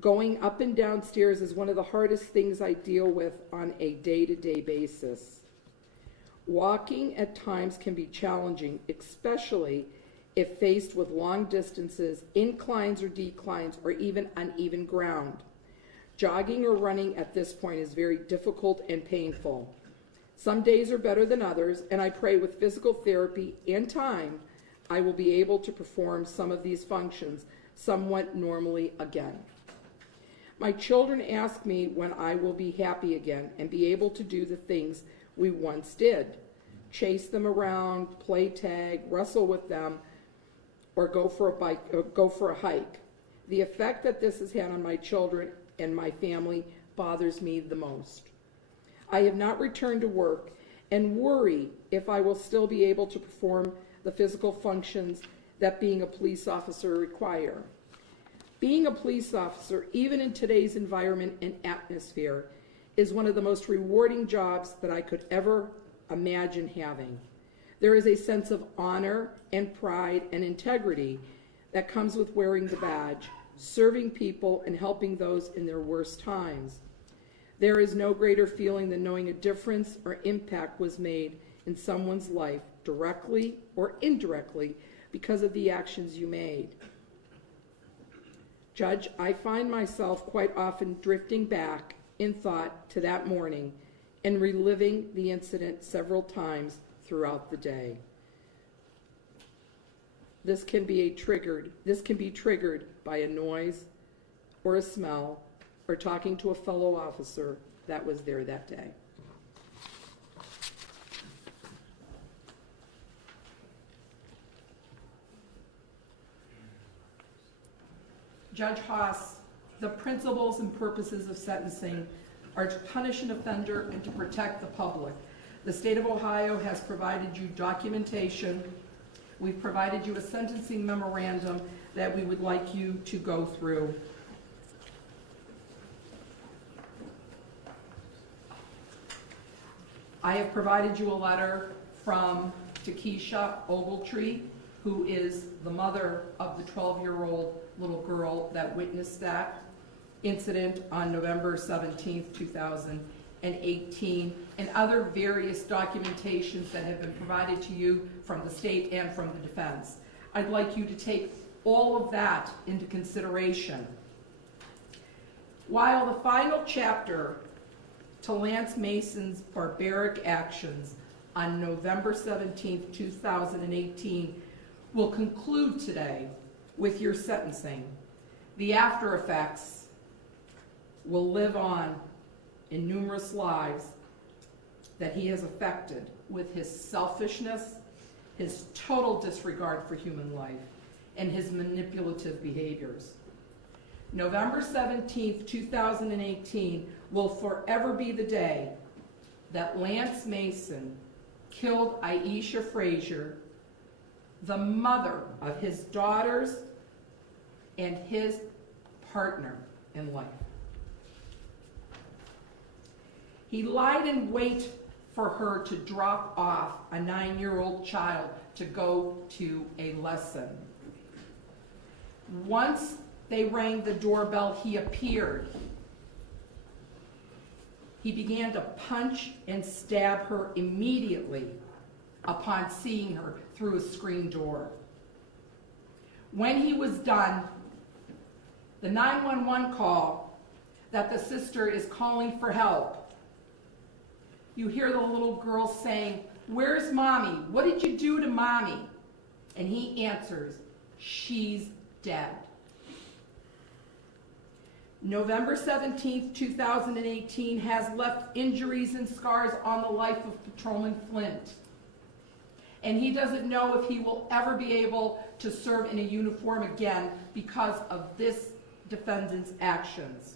Going up and down stairs is one of the hardest things I deal with on a day-to-day basis. Walking at times can be challenging, especially if faced with long distances, inclines or declines, or even uneven ground. Jogging or running at this point is very difficult and painful. Some days are better than others, and I pray with physical therapy and time, I will be able to perform some of these functions somewhat normally again. My children ask me when I will be happy again and be able to do the things we once did. Chase them around, play tag, wrestle with them, or go for a hike. The effect that this has had on my children and my family bothers me the most. I have not returned to work and worry if I will still be able to perform the physical functions that being a police officer require. Being a police officer, even in today's environment and atmosphere, is one of the most rewarding jobs that I could ever imagine having. There is a sense of honor and pride and integrity that comes with wearing the badge, serving people and helping those in their worst times. There is no greater feeling than knowing a difference or impact was made in someone's life, directly or indirectly, because of the actions you made. Judge, I find myself quite often drifting back in thought to that morning and reliving the incident several times throughout the day. This can be triggered by a noise or a smell or talking to a fellow officer that was there that day. Judge Haas, the principles and purposes of sentencing are to punish an offender and to protect the public. The state of Ohio has provided you documentation. We've provided you a sentencing memorandum that we would like you to go through. I have provided you a letter from Takesha Ogletree, who is the mother of the 12-year-old little girl that witnessed that incident on November 17th, 2018, and other various documentations that have been provided to you from the state and from the defense. I'd like you to take all of that into consideration. While the final chapter to Lance Mason's barbaric actions on November 17th, 2018 will conclude today with your sentencing, the after effects will live on in numerous lives that he has affected with his selfishness, his total disregard for human life, and his manipulative behaviors. November 17th, 2018 will forever be the day that Lance Mason killed Aisha Fraser, the mother of his daughters and his partner in life. He lied in wait for her to drop off a 9-year-old child to go to a lesson. Once they rang the doorbell, he appeared. He began to punch and stab her immediately upon seeing her through a screen door. When he was done, the 911 call that the sister is calling for help, you hear the little girl saying, "Where's mommy? What did you do to mommy?" And he answers, "She's dead." November 17th, 2018 has left injuries and scars on the life of Patrolman Flint. And he doesn't know if he will ever be able to serve in a uniform again because of this defendant's actions.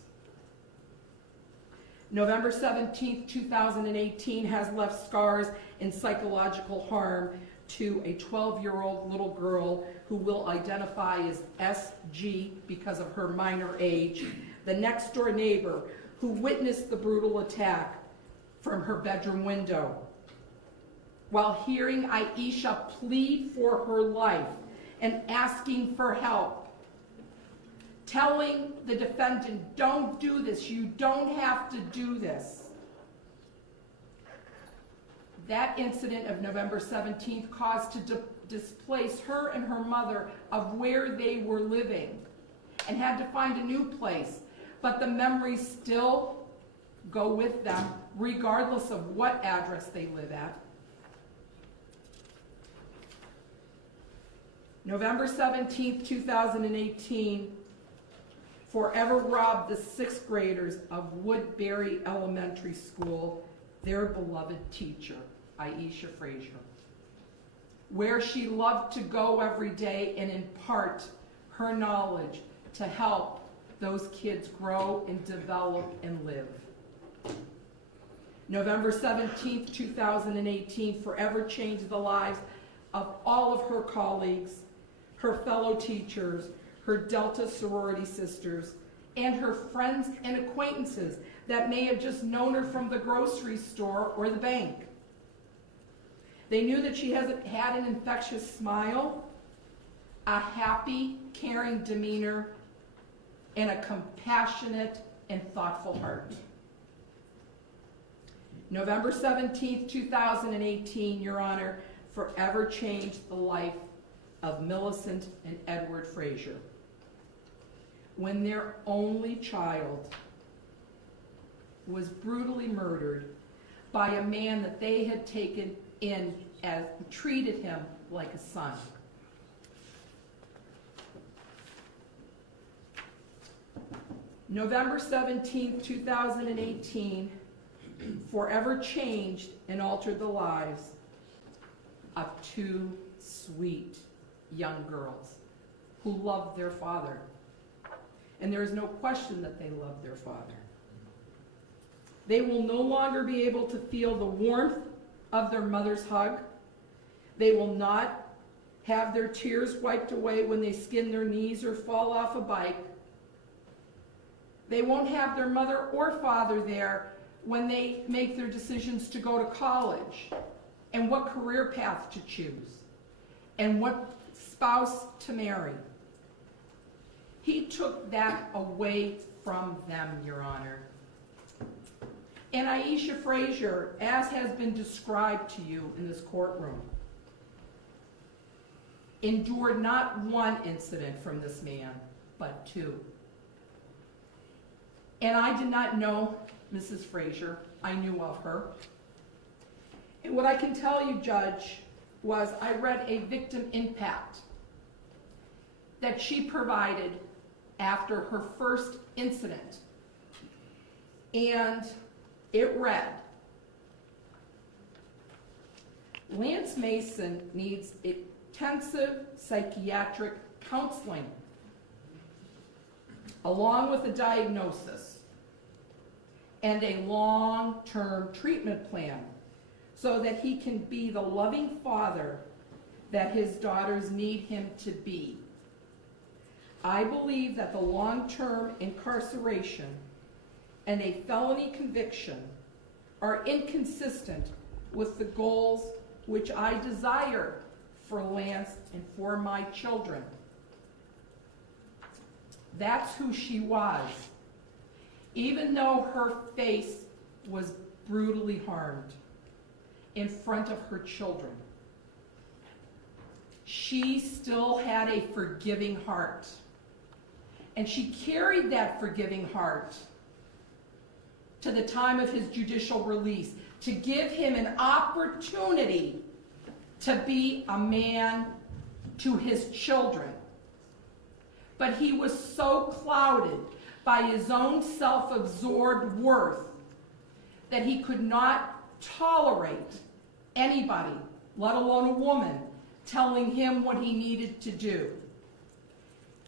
November 17th, 2018 has left scars and psychological harm to a 12-year-old little girl who will identify as SG because of her minor age, the next-door neighbor who witnessed the brutal attack from her bedroom window. While hearing Ayesha plead for her life and asking for help, telling the defendant, "Don't do this, you don't have to do this." That incident of November 17th caused to displace her and her mother of where they were living and had to find a new place but the memories still go with them regardless of what address they live at. November 17th, 2018, forever robbed the 6th graders of Woodbury Elementary School their beloved teacher, Aisha Fraser, where she loved to go every day and impart her knowledge to help those kids grow and develop and live. November 17th, 2018, forever changed the lives of all of her colleagues, her fellow teachers, her Delta sorority sisters, and her friends and acquaintances that may have just known her from the grocery store or the bank. They knew that she had an infectious smile, a happy, caring demeanor, and a compassionate and thoughtful heart. November 17th, 2018, Your Honor, forever changed the life of Millicent and Edward Frazier, when their only child was brutally murdered by a man that they had taken in and treated him like a son. November 17th, 2018, forever changed and altered the lives of 2 sweet young girls who loved their father. And there is no question that they loved their father. They will no longer be able to feel the warmth of their mother's hug. They will not have their tears wiped away when they skin their knees or fall off a bike. They won't have their mother or father there when they make their decisions to go to college and what career path to choose and what spouse to marry. He took that away from them, Your Honor. And Aisha Fraser, as has been described to you in this courtroom, endured not 1 incident from this man, but 2. And I did not know Mrs. Fraser. I knew of her. And what I can tell you, Judge, was I read a victim impact that she provided after her first incident. And it read, Lance Mason needs intensive psychiatric counseling along with a diagnosis and a long-term treatment plan so that he can be the loving father that his daughters need him to be. I believe that the long-term incarceration and a felony conviction are inconsistent with the goals which I desire for Lance and for my children. That's who she was, even though her face was brutally harmed in front of her children. She still had a forgiving heart, and she carried that forgiving heart to the time of his judicial release to give him an opportunity to be a man to his children. But he was so clouded by his own self-absorbed worth that he could not tolerate anybody, let alone a woman, telling him what he needed to do.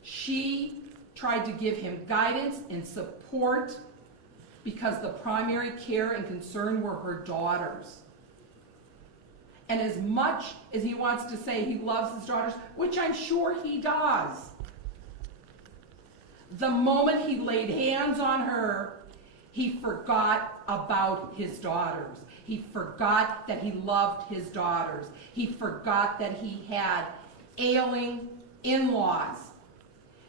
She tried to give him guidance and support because the primary care and concern were her daughters. And as much as he wants to say he loves his daughters, which I'm sure he does, the moment he laid hands on her, he forgot about his daughters. He forgot that he loved his daughters. He forgot that he had ailing in-laws.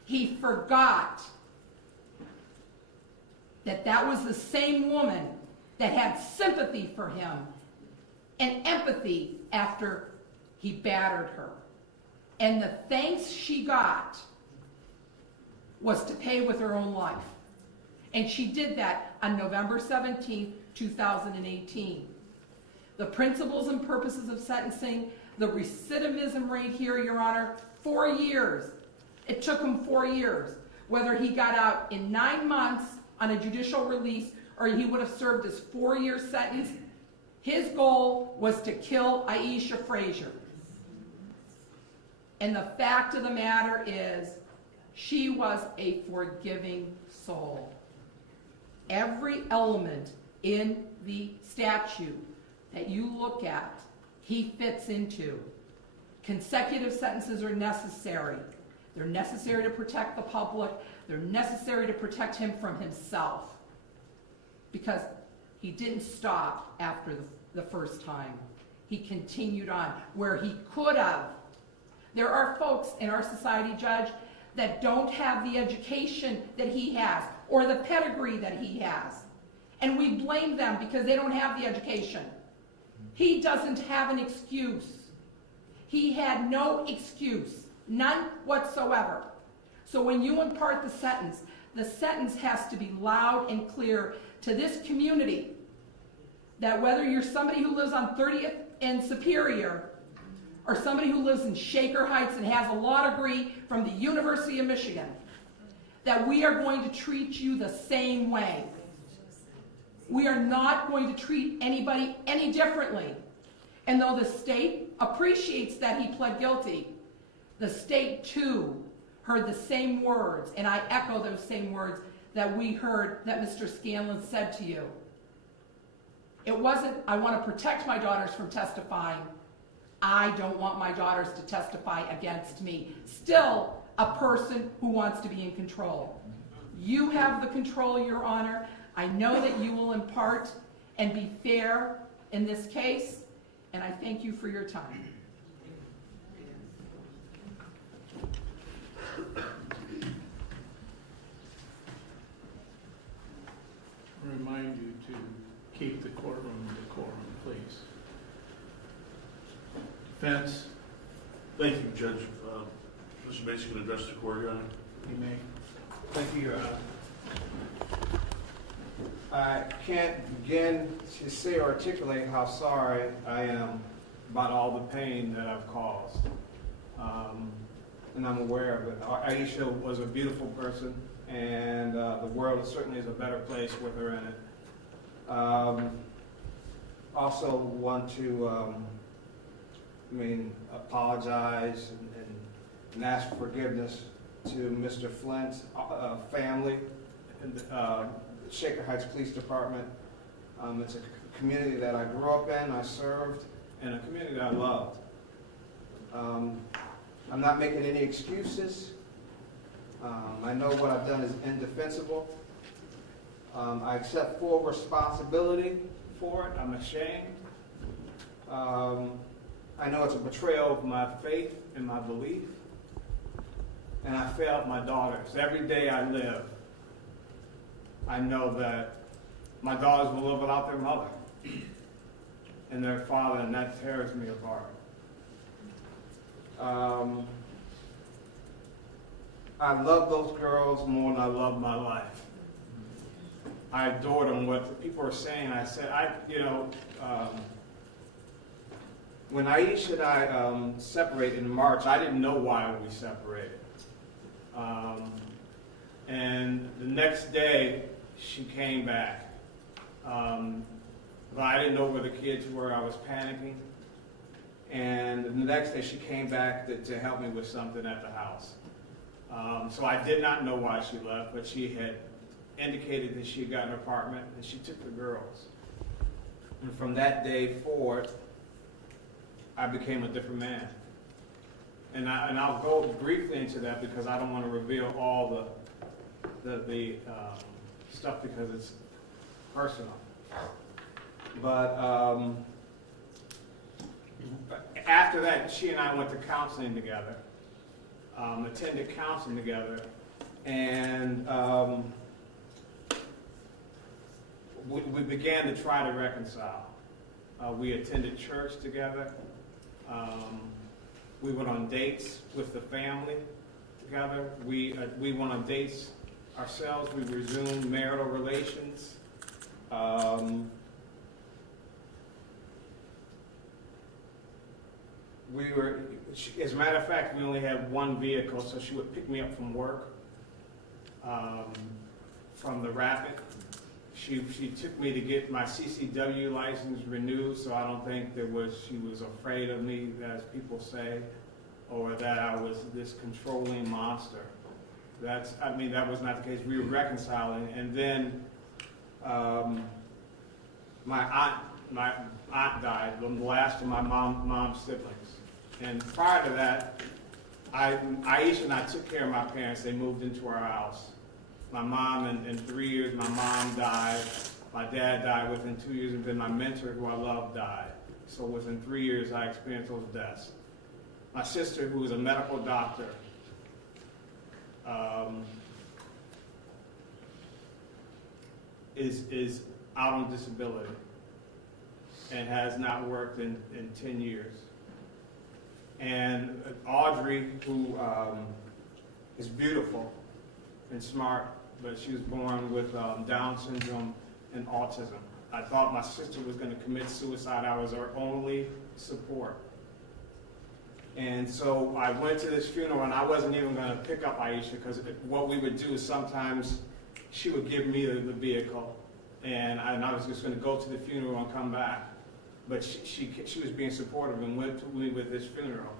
He forgot that that was the same woman that had sympathy for him and empathy after he battered her. And the thanks she got was to pay with her own life. And she did that on November 17th, 2018. The principles and purposes of sentencing, the recidivism rate here, Your Honor, 4 years. It took him 4 years. Whether he got out in 9 months on a judicial release or he would have served his 4-year sentence, his goal was to kill Aisha Fraser. And the fact of the matter is, she was a forgiving soul. Every element in the statute that you look at, he fits into. Consecutive sentences are necessary. They're necessary to protect the public. They're necessary to protect him from himself. Because he didn't stop after the first time. He continued on where he could have. There are folks in our society, Judge, that don't have the education that he has or the pedigree that he has. And we blame them because they don't have the education. He doesn't have an excuse. He had no excuse, none whatsoever. So when you impart the sentence has to be loud and clear to this community that whether you're somebody who lives on 30th and Superior or somebody who lives in Shaker Heights and has a law degree from the University of Michigan, that we are going to treat you the same way. We are not going to treat anybody any differently. And though the state appreciates that he pled guilty, the state too heard the same words, and I echo those same words that we heard that Mr. Scanlon said to you. It wasn't, I want to protect my daughters from testifying. I don't want my daughters to testify against me. Still a person who wants to be in control. You have the control, Your Honor. I know that you will impart and be fair in this case, and I thank you for your time. Remind you to keep the courtroom decorum, please. Defense, Thank you, Judge. Mr. Mason can address the court, Your Honor. you may. Thank you, Your Honor. I can't begin to say or articulate how sorry I am about all the pain that I've caused. And I'm aware of it. Ayesha was a beautiful person, and the world certainly is a better place with her in it. Also want to apologize and ask forgiveness to Mr. Flint's family and the Shaker Heights Police Department. It's a community that I grew up in, I served, and a community that I loved. I'm not making any excuses. I know what I've done is indefensible. I accept full responsibility for it. I'm ashamed. I know it's a betrayal of my faith and my belief. And I failed my daughters. Every day I live, I know that my daughters will live without their mother and their father, and that tears me apart. I love those girls more than I love my life. I adored them. What people were saying, I said, when Ayesha and I separated in March, I didn't know why we separated. And the next day, she came back. But I didn't know where the kids were. I was panicking. And the next day, she came back to help me with something at the house. So I did not know why she left, but she had indicated that she had gotten an apartment, and she took the girls. And from that day forward, I became a different man. And I'll go briefly into that because I don't want to reveal all the stuff because it's personal. But after that, she and I went to counseling together, attended counseling together, and we began to try to reconcile. We attended church together. We went on dates with the family together. We went on dates ourselves. We resumed marital relations. As a matter of fact, we only had one vehicle, so she would pick me up from work, from the Rapid. She took me to get my CCW license renewed, so I don't think she was afraid of me, as people say, or that I was this controlling monster. That was not the case. We were reconciling, and then my aunt died, the last of my mom's siblings. And prior to that, Ayesha and I took care of my parents. They moved into our house. My mom, in 3 years, my mom died. My dad died within 2 years, and then my mentor, who I loved, died. So within 3 years, I experienced those deaths. My sister, who was a medical doctor, is out on disability and has not worked in 10 years. And Audrey, who is beautiful and smart, but she was born with Down syndrome and autism. I thought my sister was going to commit suicide. I was her only support. And so I went to this funeral, and I wasn't even going to pick up Ayesha, because what we would do is sometimes she would give me the vehicle, and I was just going to go to the funeral and come back. But she was being supportive and went with me with this funeral.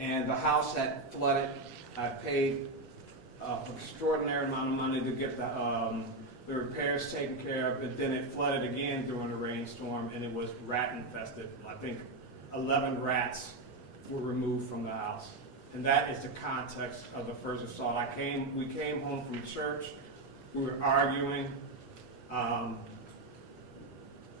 And the house had flooded. I paid an extraordinary amount of money to get the repairs taken care of, but then it flooded again during a rainstorm, and it was rat infested. I think 11 rats were removed from the house. And that is the context of the first assault. We came home from church. We were arguing.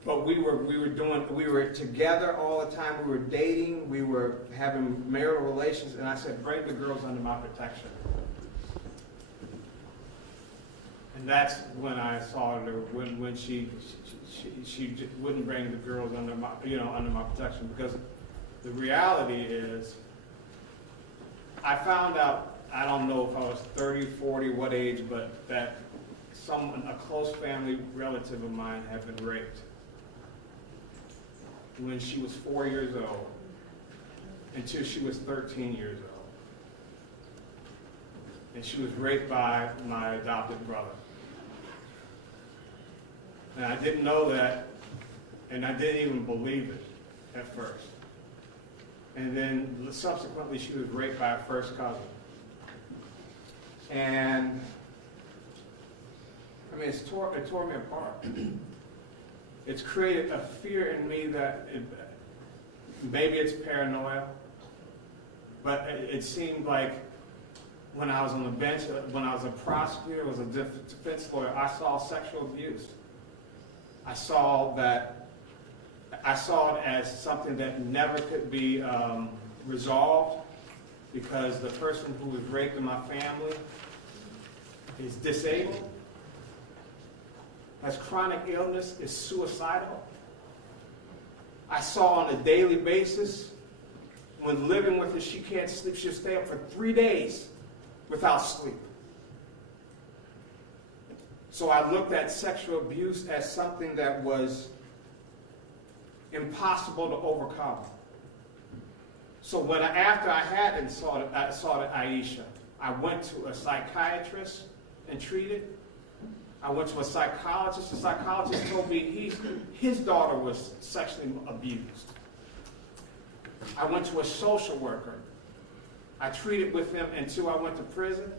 But we were together all the time. We were dating. We were having marital relations. And I said, bring the girls under my protection. And that's when I saw her, when she wouldn't bring the girls under my protection. Because the reality is, I found out, I don't know if I was 30, 40, what age, but that a close family relative of mine had been raped when she was 4 years old until she was 13 years old. And she was raped by my adopted brother. And I didn't know that, and I didn't even believe it at first. And then subsequently she was raped by her first cousin. And it tore me apart. It's created a fear in me that maybe it's paranoia, but it seemed like when I was on the bench, when I was a prosecutor, was a defense lawyer, I saw sexual abuse. I saw it as something that never could be resolved, because the person who was raped in my family is disabled, has chronic illness, is suicidal. I saw on a daily basis, when living with her, she can't sleep. She'll stay up for 3 days without sleep. So I looked at sexual abuse as something that was impossible to overcome. So after I had assaulted Ayesha, I went to a psychiatrist and treated. I went to a psychologist. The psychologist told me his daughter was sexually abused. I went to a social worker. I treated with him until I went to prison.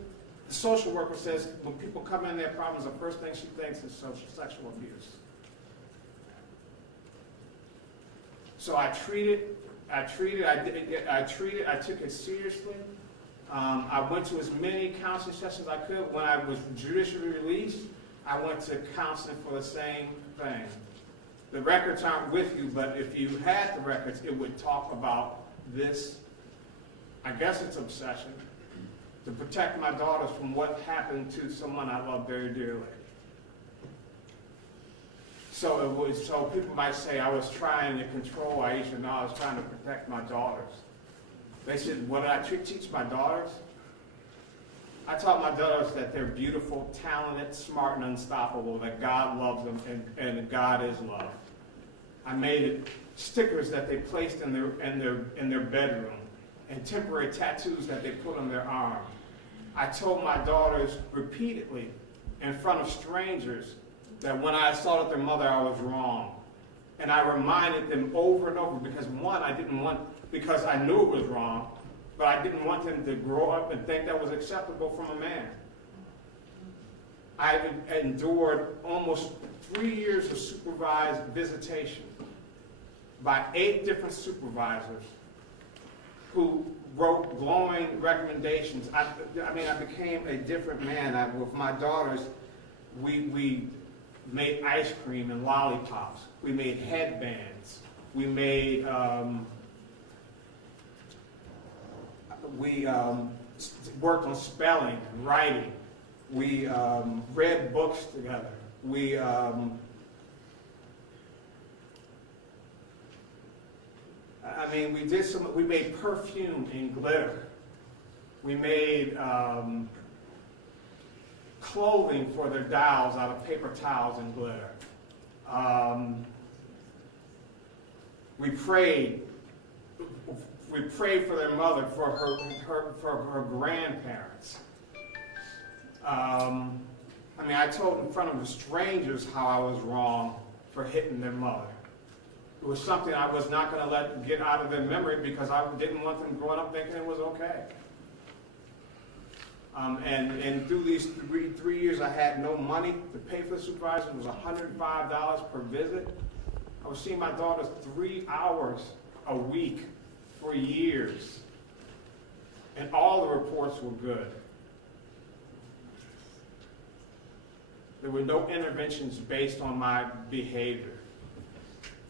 The social worker says when people come in their problems, the first thing she thinks is sexual abuse. So I treated, I took it seriously. I went to as many counseling sessions as I could. When I was judicially released, I went to counseling for the same thing. The records aren't with you, but if you had the records, it would talk about this, I guess it's obsession, to protect my daughters from what happened to someone I love very dearly. So people might say I was trying to control Ayesha. No, I was trying to protect my daughters. They said, what did I teach my daughters? I taught my daughters that they're beautiful, talented, smart, and unstoppable, that God loves them, and God is love. I made stickers that they placed in their bedroom, and temporary tattoos that they put on their arm. I told my daughters repeatedly in front of strangers that when I assaulted their mother, I was wrong. And I reminded them over and over because, one, because I knew it was wrong, but I didn't want them to grow up and think that was acceptable from a man. I endured almost 3 years of supervised visitation by 8 different supervisors who wrote glowing recommendations. I became a different man. With my daughters, we made ice cream and lollipops. We made headbands. We made, worked on spelling and writing. We read books together. We we made perfume and glitter. We made clothing for their dolls out of paper towels and glitter. We prayed for their mother, for her grandparents. I told in front of the strangers how I was wrong for hitting their mother. It was something I was not going to let get out of their memory because I didn't want them growing up thinking it was okay. And through these three years, I had no money to pay for the supervisor. It was $105 per visit. I was seeing my daughters 3 hours a week for years. And all the reports were good. There were no interventions based on my behavior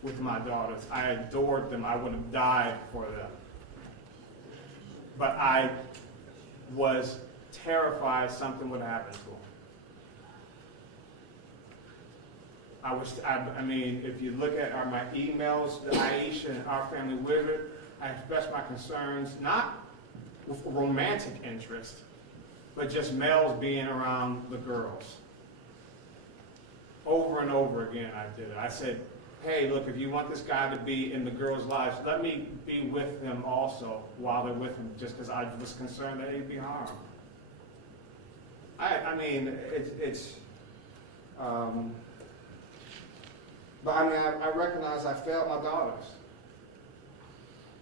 with my daughters. I adored them. I would have died for them. But I was terrified something would happen to them. If you look at my emails, the Ayesha and our family wizard, I expressed my concerns, not with romantic interest, but just males being around the girls. Over and over again I did it. I said, hey, look, if you want this guy to be in the girls' lives, let me be with them also while they're with him, just because I was concerned that he'd be harmed. I recognize I failed my daughters.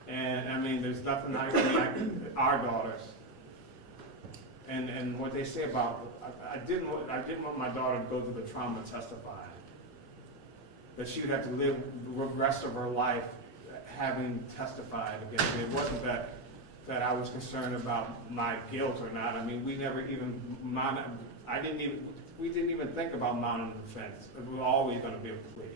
And there's nothing like our daughters. And what they say about, I didn't want my daughter to go through the trauma testifying. That she would have to live the rest of her life having testified against me. It wasn't that I was concerned about my guilt or not. We never even we didn't even think about mounting a defense. It was always going to be a plea.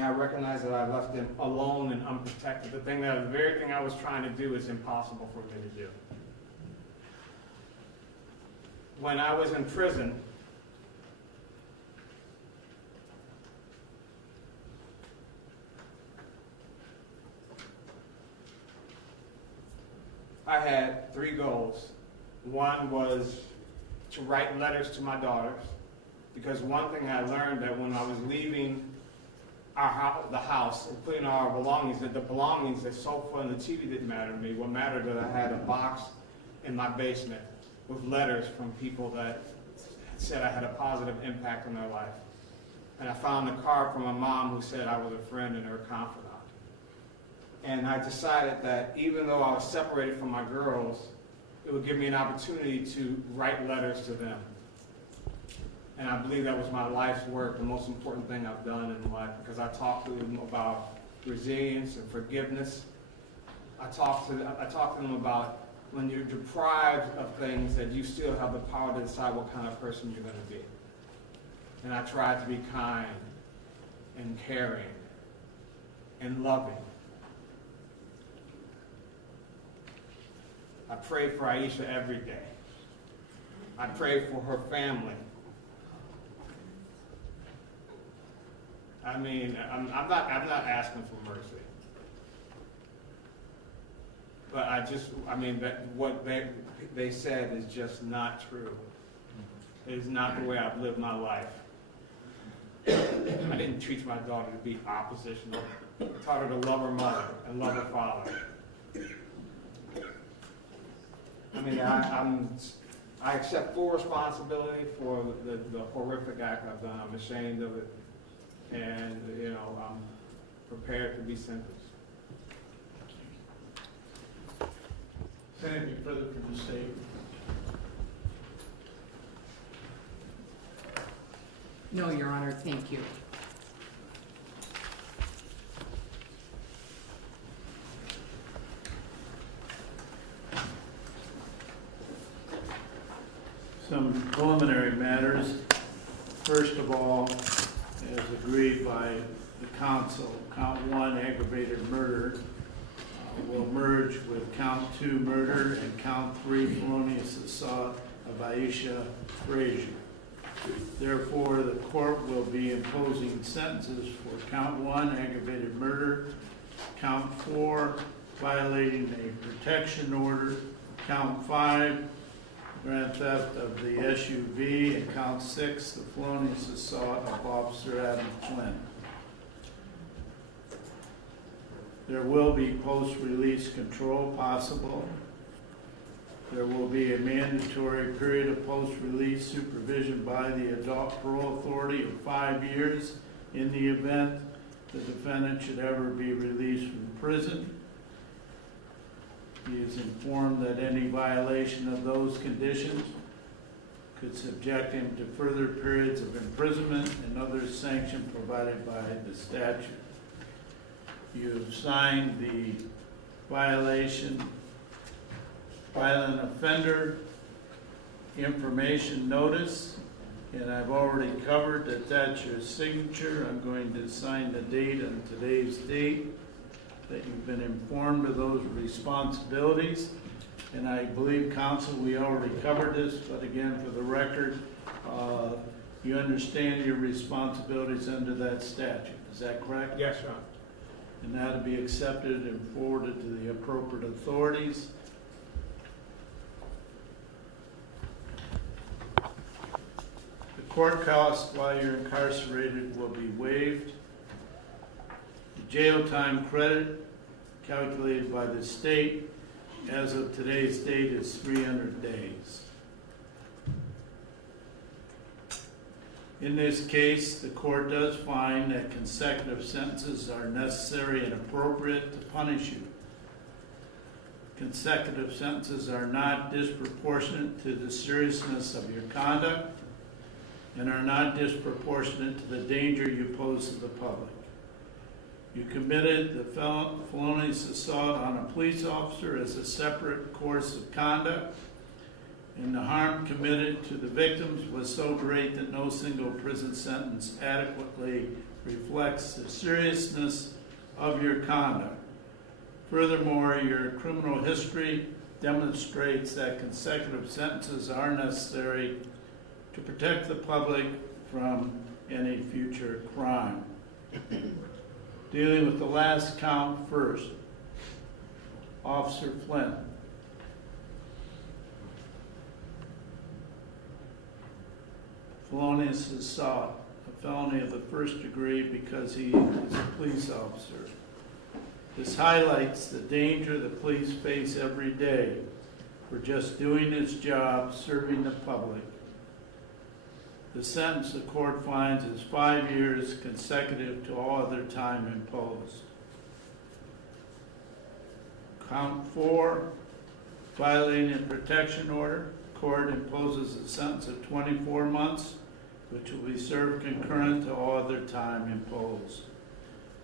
I recognize that I left them alone and unprotected. The very thing I was trying to do is impossible for me to do. When I was in prison, I had 3 goals. One was to write letters to my daughters, because one thing I learned that when I was leaving the house and putting our belongings, that the belongings, the sofa and the TV didn't matter to me. What mattered was I had a box in my basement with letters from people that said I had a positive impact on their life. And I found a card from my mom who said I was a friend and her confidant. And I decided that even though I was separated from my girls, it would give me an opportunity to write letters to them. And I believe that was my life's work, the most important thing I've done in life, because I talked to them about resilience and forgiveness. I talked to them about when you're deprived of things, that you still have the power to decide what kind of person you're going to be. And I tried to be kind and caring and loving. I prayed for Aisha every day. I pray for her family. I mean, I'm not asking for mercy. But what they said is just not true. It is not the way I've lived my life. I didn't teach my daughter to be oppositional. I taught her to love her mother and love her father. I mean, I accept full responsibility for the horrific act I've done. I'm ashamed of it. And, I'm prepared to be sentenced. Anything further from the state? No, Your Honor, thank you. Some preliminary matters. First of all, as agreed by the council, count 1, aggravated murder, will merge with count 2, murder, and count 3, felonious assault of Aisha Fraser. Therefore, the court will be imposing sentences for count 1, aggravated murder, count 4, violating a protection order, count 5, grand theft of the SUV, and count 6, the felonious assault of Officer Adam Flynn. There will be post-release control possible. There will be a mandatory period of post-release supervision by the Adult Parole Authority of 5 years in the event the defendant should ever be released from prison. He is informed that any violation of those conditions could subject him to further periods of imprisonment and other sanction provided by the statute. You have signed the violent offender information notice, and I've already covered that that's your signature. I'm going to sign the date on today's date, that you've been informed of those responsibilities. And I believe, counsel, we already covered this, but again, for the record, you understand your responsibilities under that statute. Is that correct? Yes, Your Honor. And that'll be accepted and forwarded to the appropriate authorities. The court costs while you're incarcerated will be waived. The jail time credit calculated by the state as of today's date is 300 days. In this case, the court does find that consecutive sentences are necessary and appropriate to punish you. Consecutive sentences are not disproportionate to the seriousness of your conduct and are not disproportionate to the danger you pose to the public. You committed the felonious assault on a police officer as a separate course of conduct, and the harm committed to the victims was so great that no single prison sentence adequately reflects the seriousness of your conduct. Furthermore, your criminal history demonstrates that consecutive sentences are necessary to protect the public from any future crime. Dealing with the last count first, Officer Flynn. Felonious assault, a felony of the first degree because he is a police officer. This highlights the danger the police face every day for just doing his job, serving the public. The sentence the court finds is 5 years consecutive to all other time imposed. Count 4, violating a protection order. Court imposes a sentence of 24 months, which will be served concurrent to all other time imposed.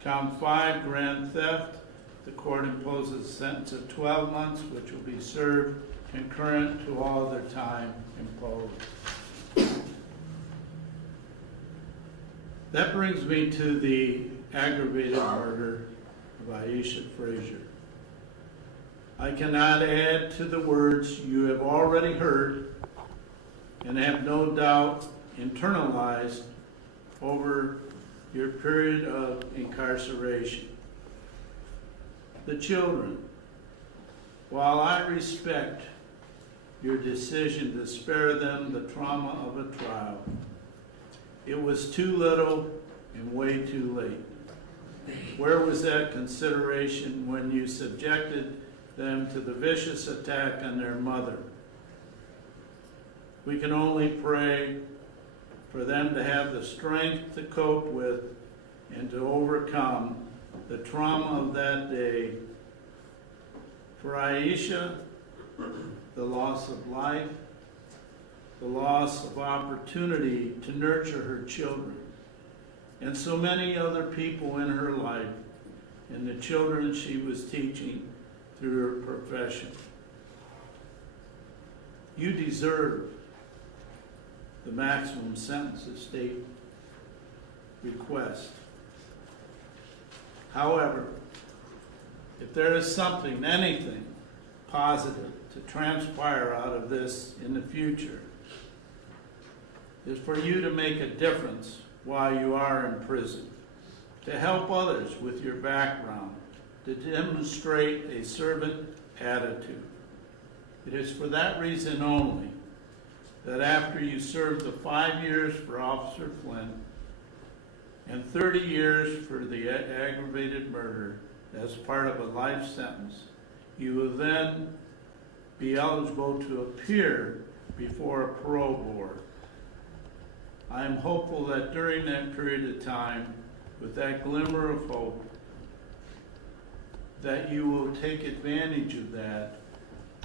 Count 5, grand theft. The court imposes a sentence of 12 months, which will be served concurrent to all other time imposed. That brings me to the aggravated murder of Aisha Fraser. I cannot add to the words you have already heard and have no doubt internalized over your period of incarceration. The children, while I respect your decision to spare them the trauma of a trial, it was too little and way too late. Where was that consideration when you subjected them to the vicious attack on their mother? We can only pray for them to have the strength to cope with and to overcome the trauma of that day. For Ayesha, the loss of life, the loss of opportunity to nurture her children, and so many other people in her life, and the children she was teaching through her profession. You deserve the maximum sentence the state requests. However, if there is something, anything positive to transpire out of this in the future, is for you to make a difference while you are in prison, to help others with your background, to demonstrate a servant attitude. It is for that reason only that after you serve the 5 years for Officer Flynn and 30 years for the aggravated murder as part of a life sentence, you will then be eligible to appear before a parole board. I am hopeful that during that period of time, with that glimmer of hope, that you will take advantage of that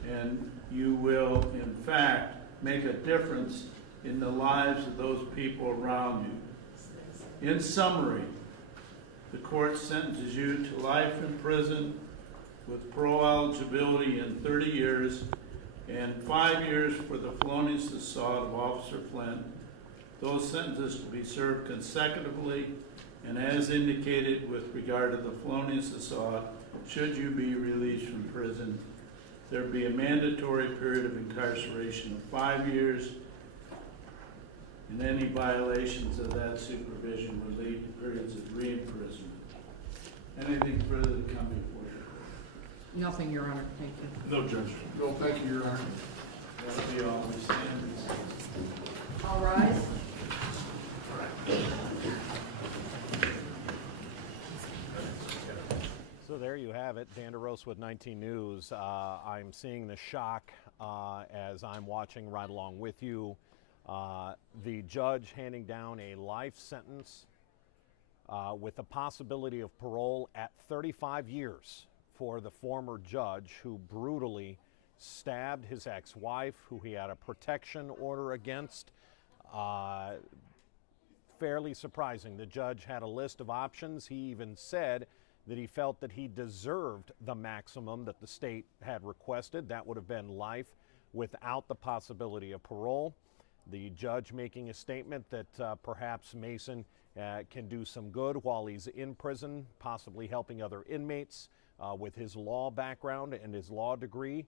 and you will, in fact, make a difference in the lives of those people around you. In summary, the court sentences you to life in prison with parole eligibility in 30 years and 5 years for the felonious assault of Officer Flynn. Those sentences will be served consecutively, and as indicated with regard to the felonious assault, should you be released from prison, there be a mandatory period of incarceration of 5 years, and any violations of that supervision would lead to periods of re-imprisonment. Anything further to come before you? Nothing, Your Honor. Thank you. No, Judge. No, thank you, Your Honor. That'll be all. We stand. All rise. So there you have it, Dan DeRose with 19 News. I'm seeing the shock as I'm watching right along with you. The judge handing down a life sentence with the possibility of parole at 35 years for the former judge who brutally stabbed his ex-wife, who he had a protection order against. Fairly surprising. The judge had a list of options. He even said that he felt that he deserved the maximum that the state had requested. That would have been life without the possibility of parole. The judge making a statement that perhaps Mason can do some good while he's in prison, possibly helping other inmates with his law background and his law degree.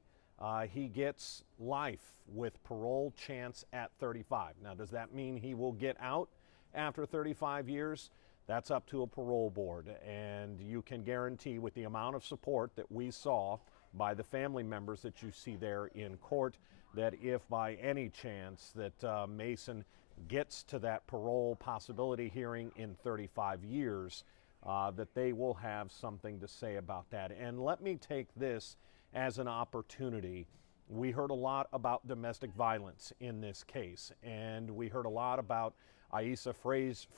He gets life with parole chance at 35. Now, does that mean he will get out after 35 years? That's up to a parole board, and you can guarantee with the amount of support that we saw by the family members that you see there in court, that if by any chance that Mason gets to that parole possibility hearing in 35 years, that they will have something to say about that. And let me take this as an opportunity. We heard a lot about domestic violence in this case, and we heard a lot about Aisha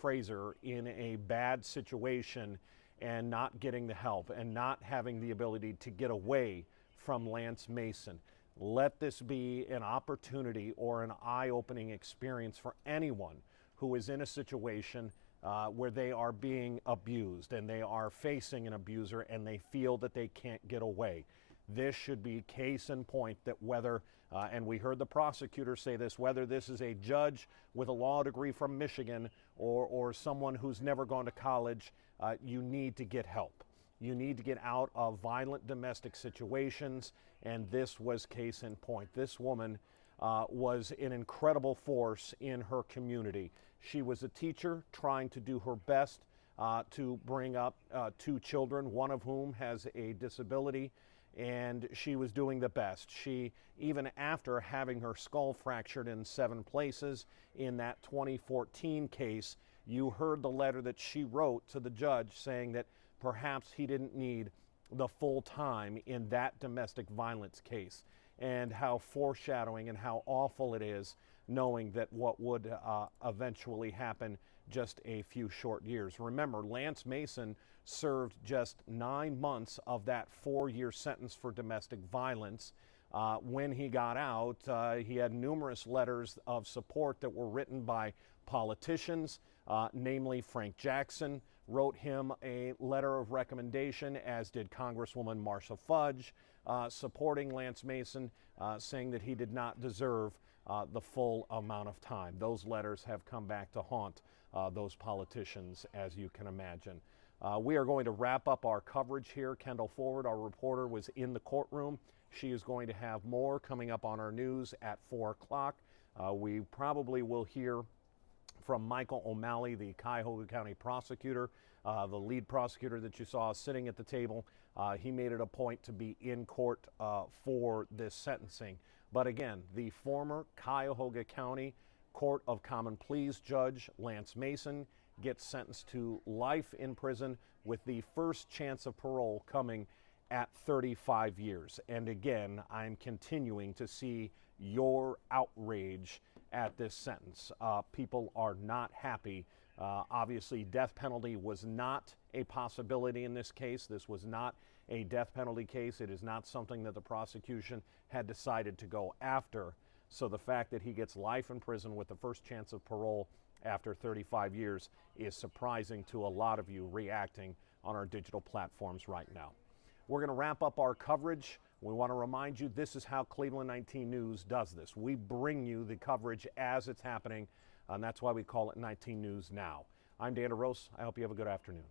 Fraser in a bad situation and not getting the help and not having the ability to get away from Lance Mason. Let this be an opportunity or an eye-opening experience for anyone who is in a situation where they are being abused and they are facing an abuser and they feel that they can't get away. This should be case in point that whether, and we heard the prosecutor say this, whether this is a judge with a law degree from Michigan or someone who's never gone to college, you need to get help. You need to get out of violent domestic situations, and this was case in point. This woman was an incredible force in her community. She was a teacher trying to do her best to bring up 2 children, one of whom has a disability, and she was doing the best. She, even after having her skull fractured in 7 places in that 2014 case, you heard the letter that she wrote to the judge saying that perhaps he didn't need the full time in that domestic violence case, and how foreshadowing and how awful it is knowing that what would eventually happen just a few short years. Remember, Lance Mason served just 9 months of that 4-year sentence for domestic violence. When he got out, he had numerous letters of support that were written by politicians, namely Frank Jackson wrote him a letter of recommendation, as did Congresswoman Marcia Fudge, supporting Lance Mason, saying that he did not deserve the full amount of time. Those letters have come back to haunt those politicians, as you can imagine. We are going to wrap up our coverage here. Kendall Forward, our reporter, was in the courtroom. She is going to have more coming up on our news at 4 o'clock. We probably will hear from Michael O'Malley, the Cuyahoga County prosecutor, the lead prosecutor that you saw sitting at the table. He made it a point to be in court for this sentencing. But again, the former Cuyahoga County Court of Common Pleas judge, Lance Mason, gets sentenced to life in prison with the first chance of parole coming at 35 years. And again, I'm continuing to see your outrage at this sentence. People are not happy. Obviously, death penalty was not a possibility in this case. This was not a death penalty case. It is not something that the prosecution had decided to go after. So the fact that he gets life in prison with the first chance of parole after 35 years is surprising to a lot of you reacting on our digital platforms right now. We're going to wrap up our coverage. We want to remind you this is how Cleveland 19 News does this. We bring you the coverage as it's happening, and that's why we call it 19 News Now. I'm Dan DeRose. I hope you have a good afternoon.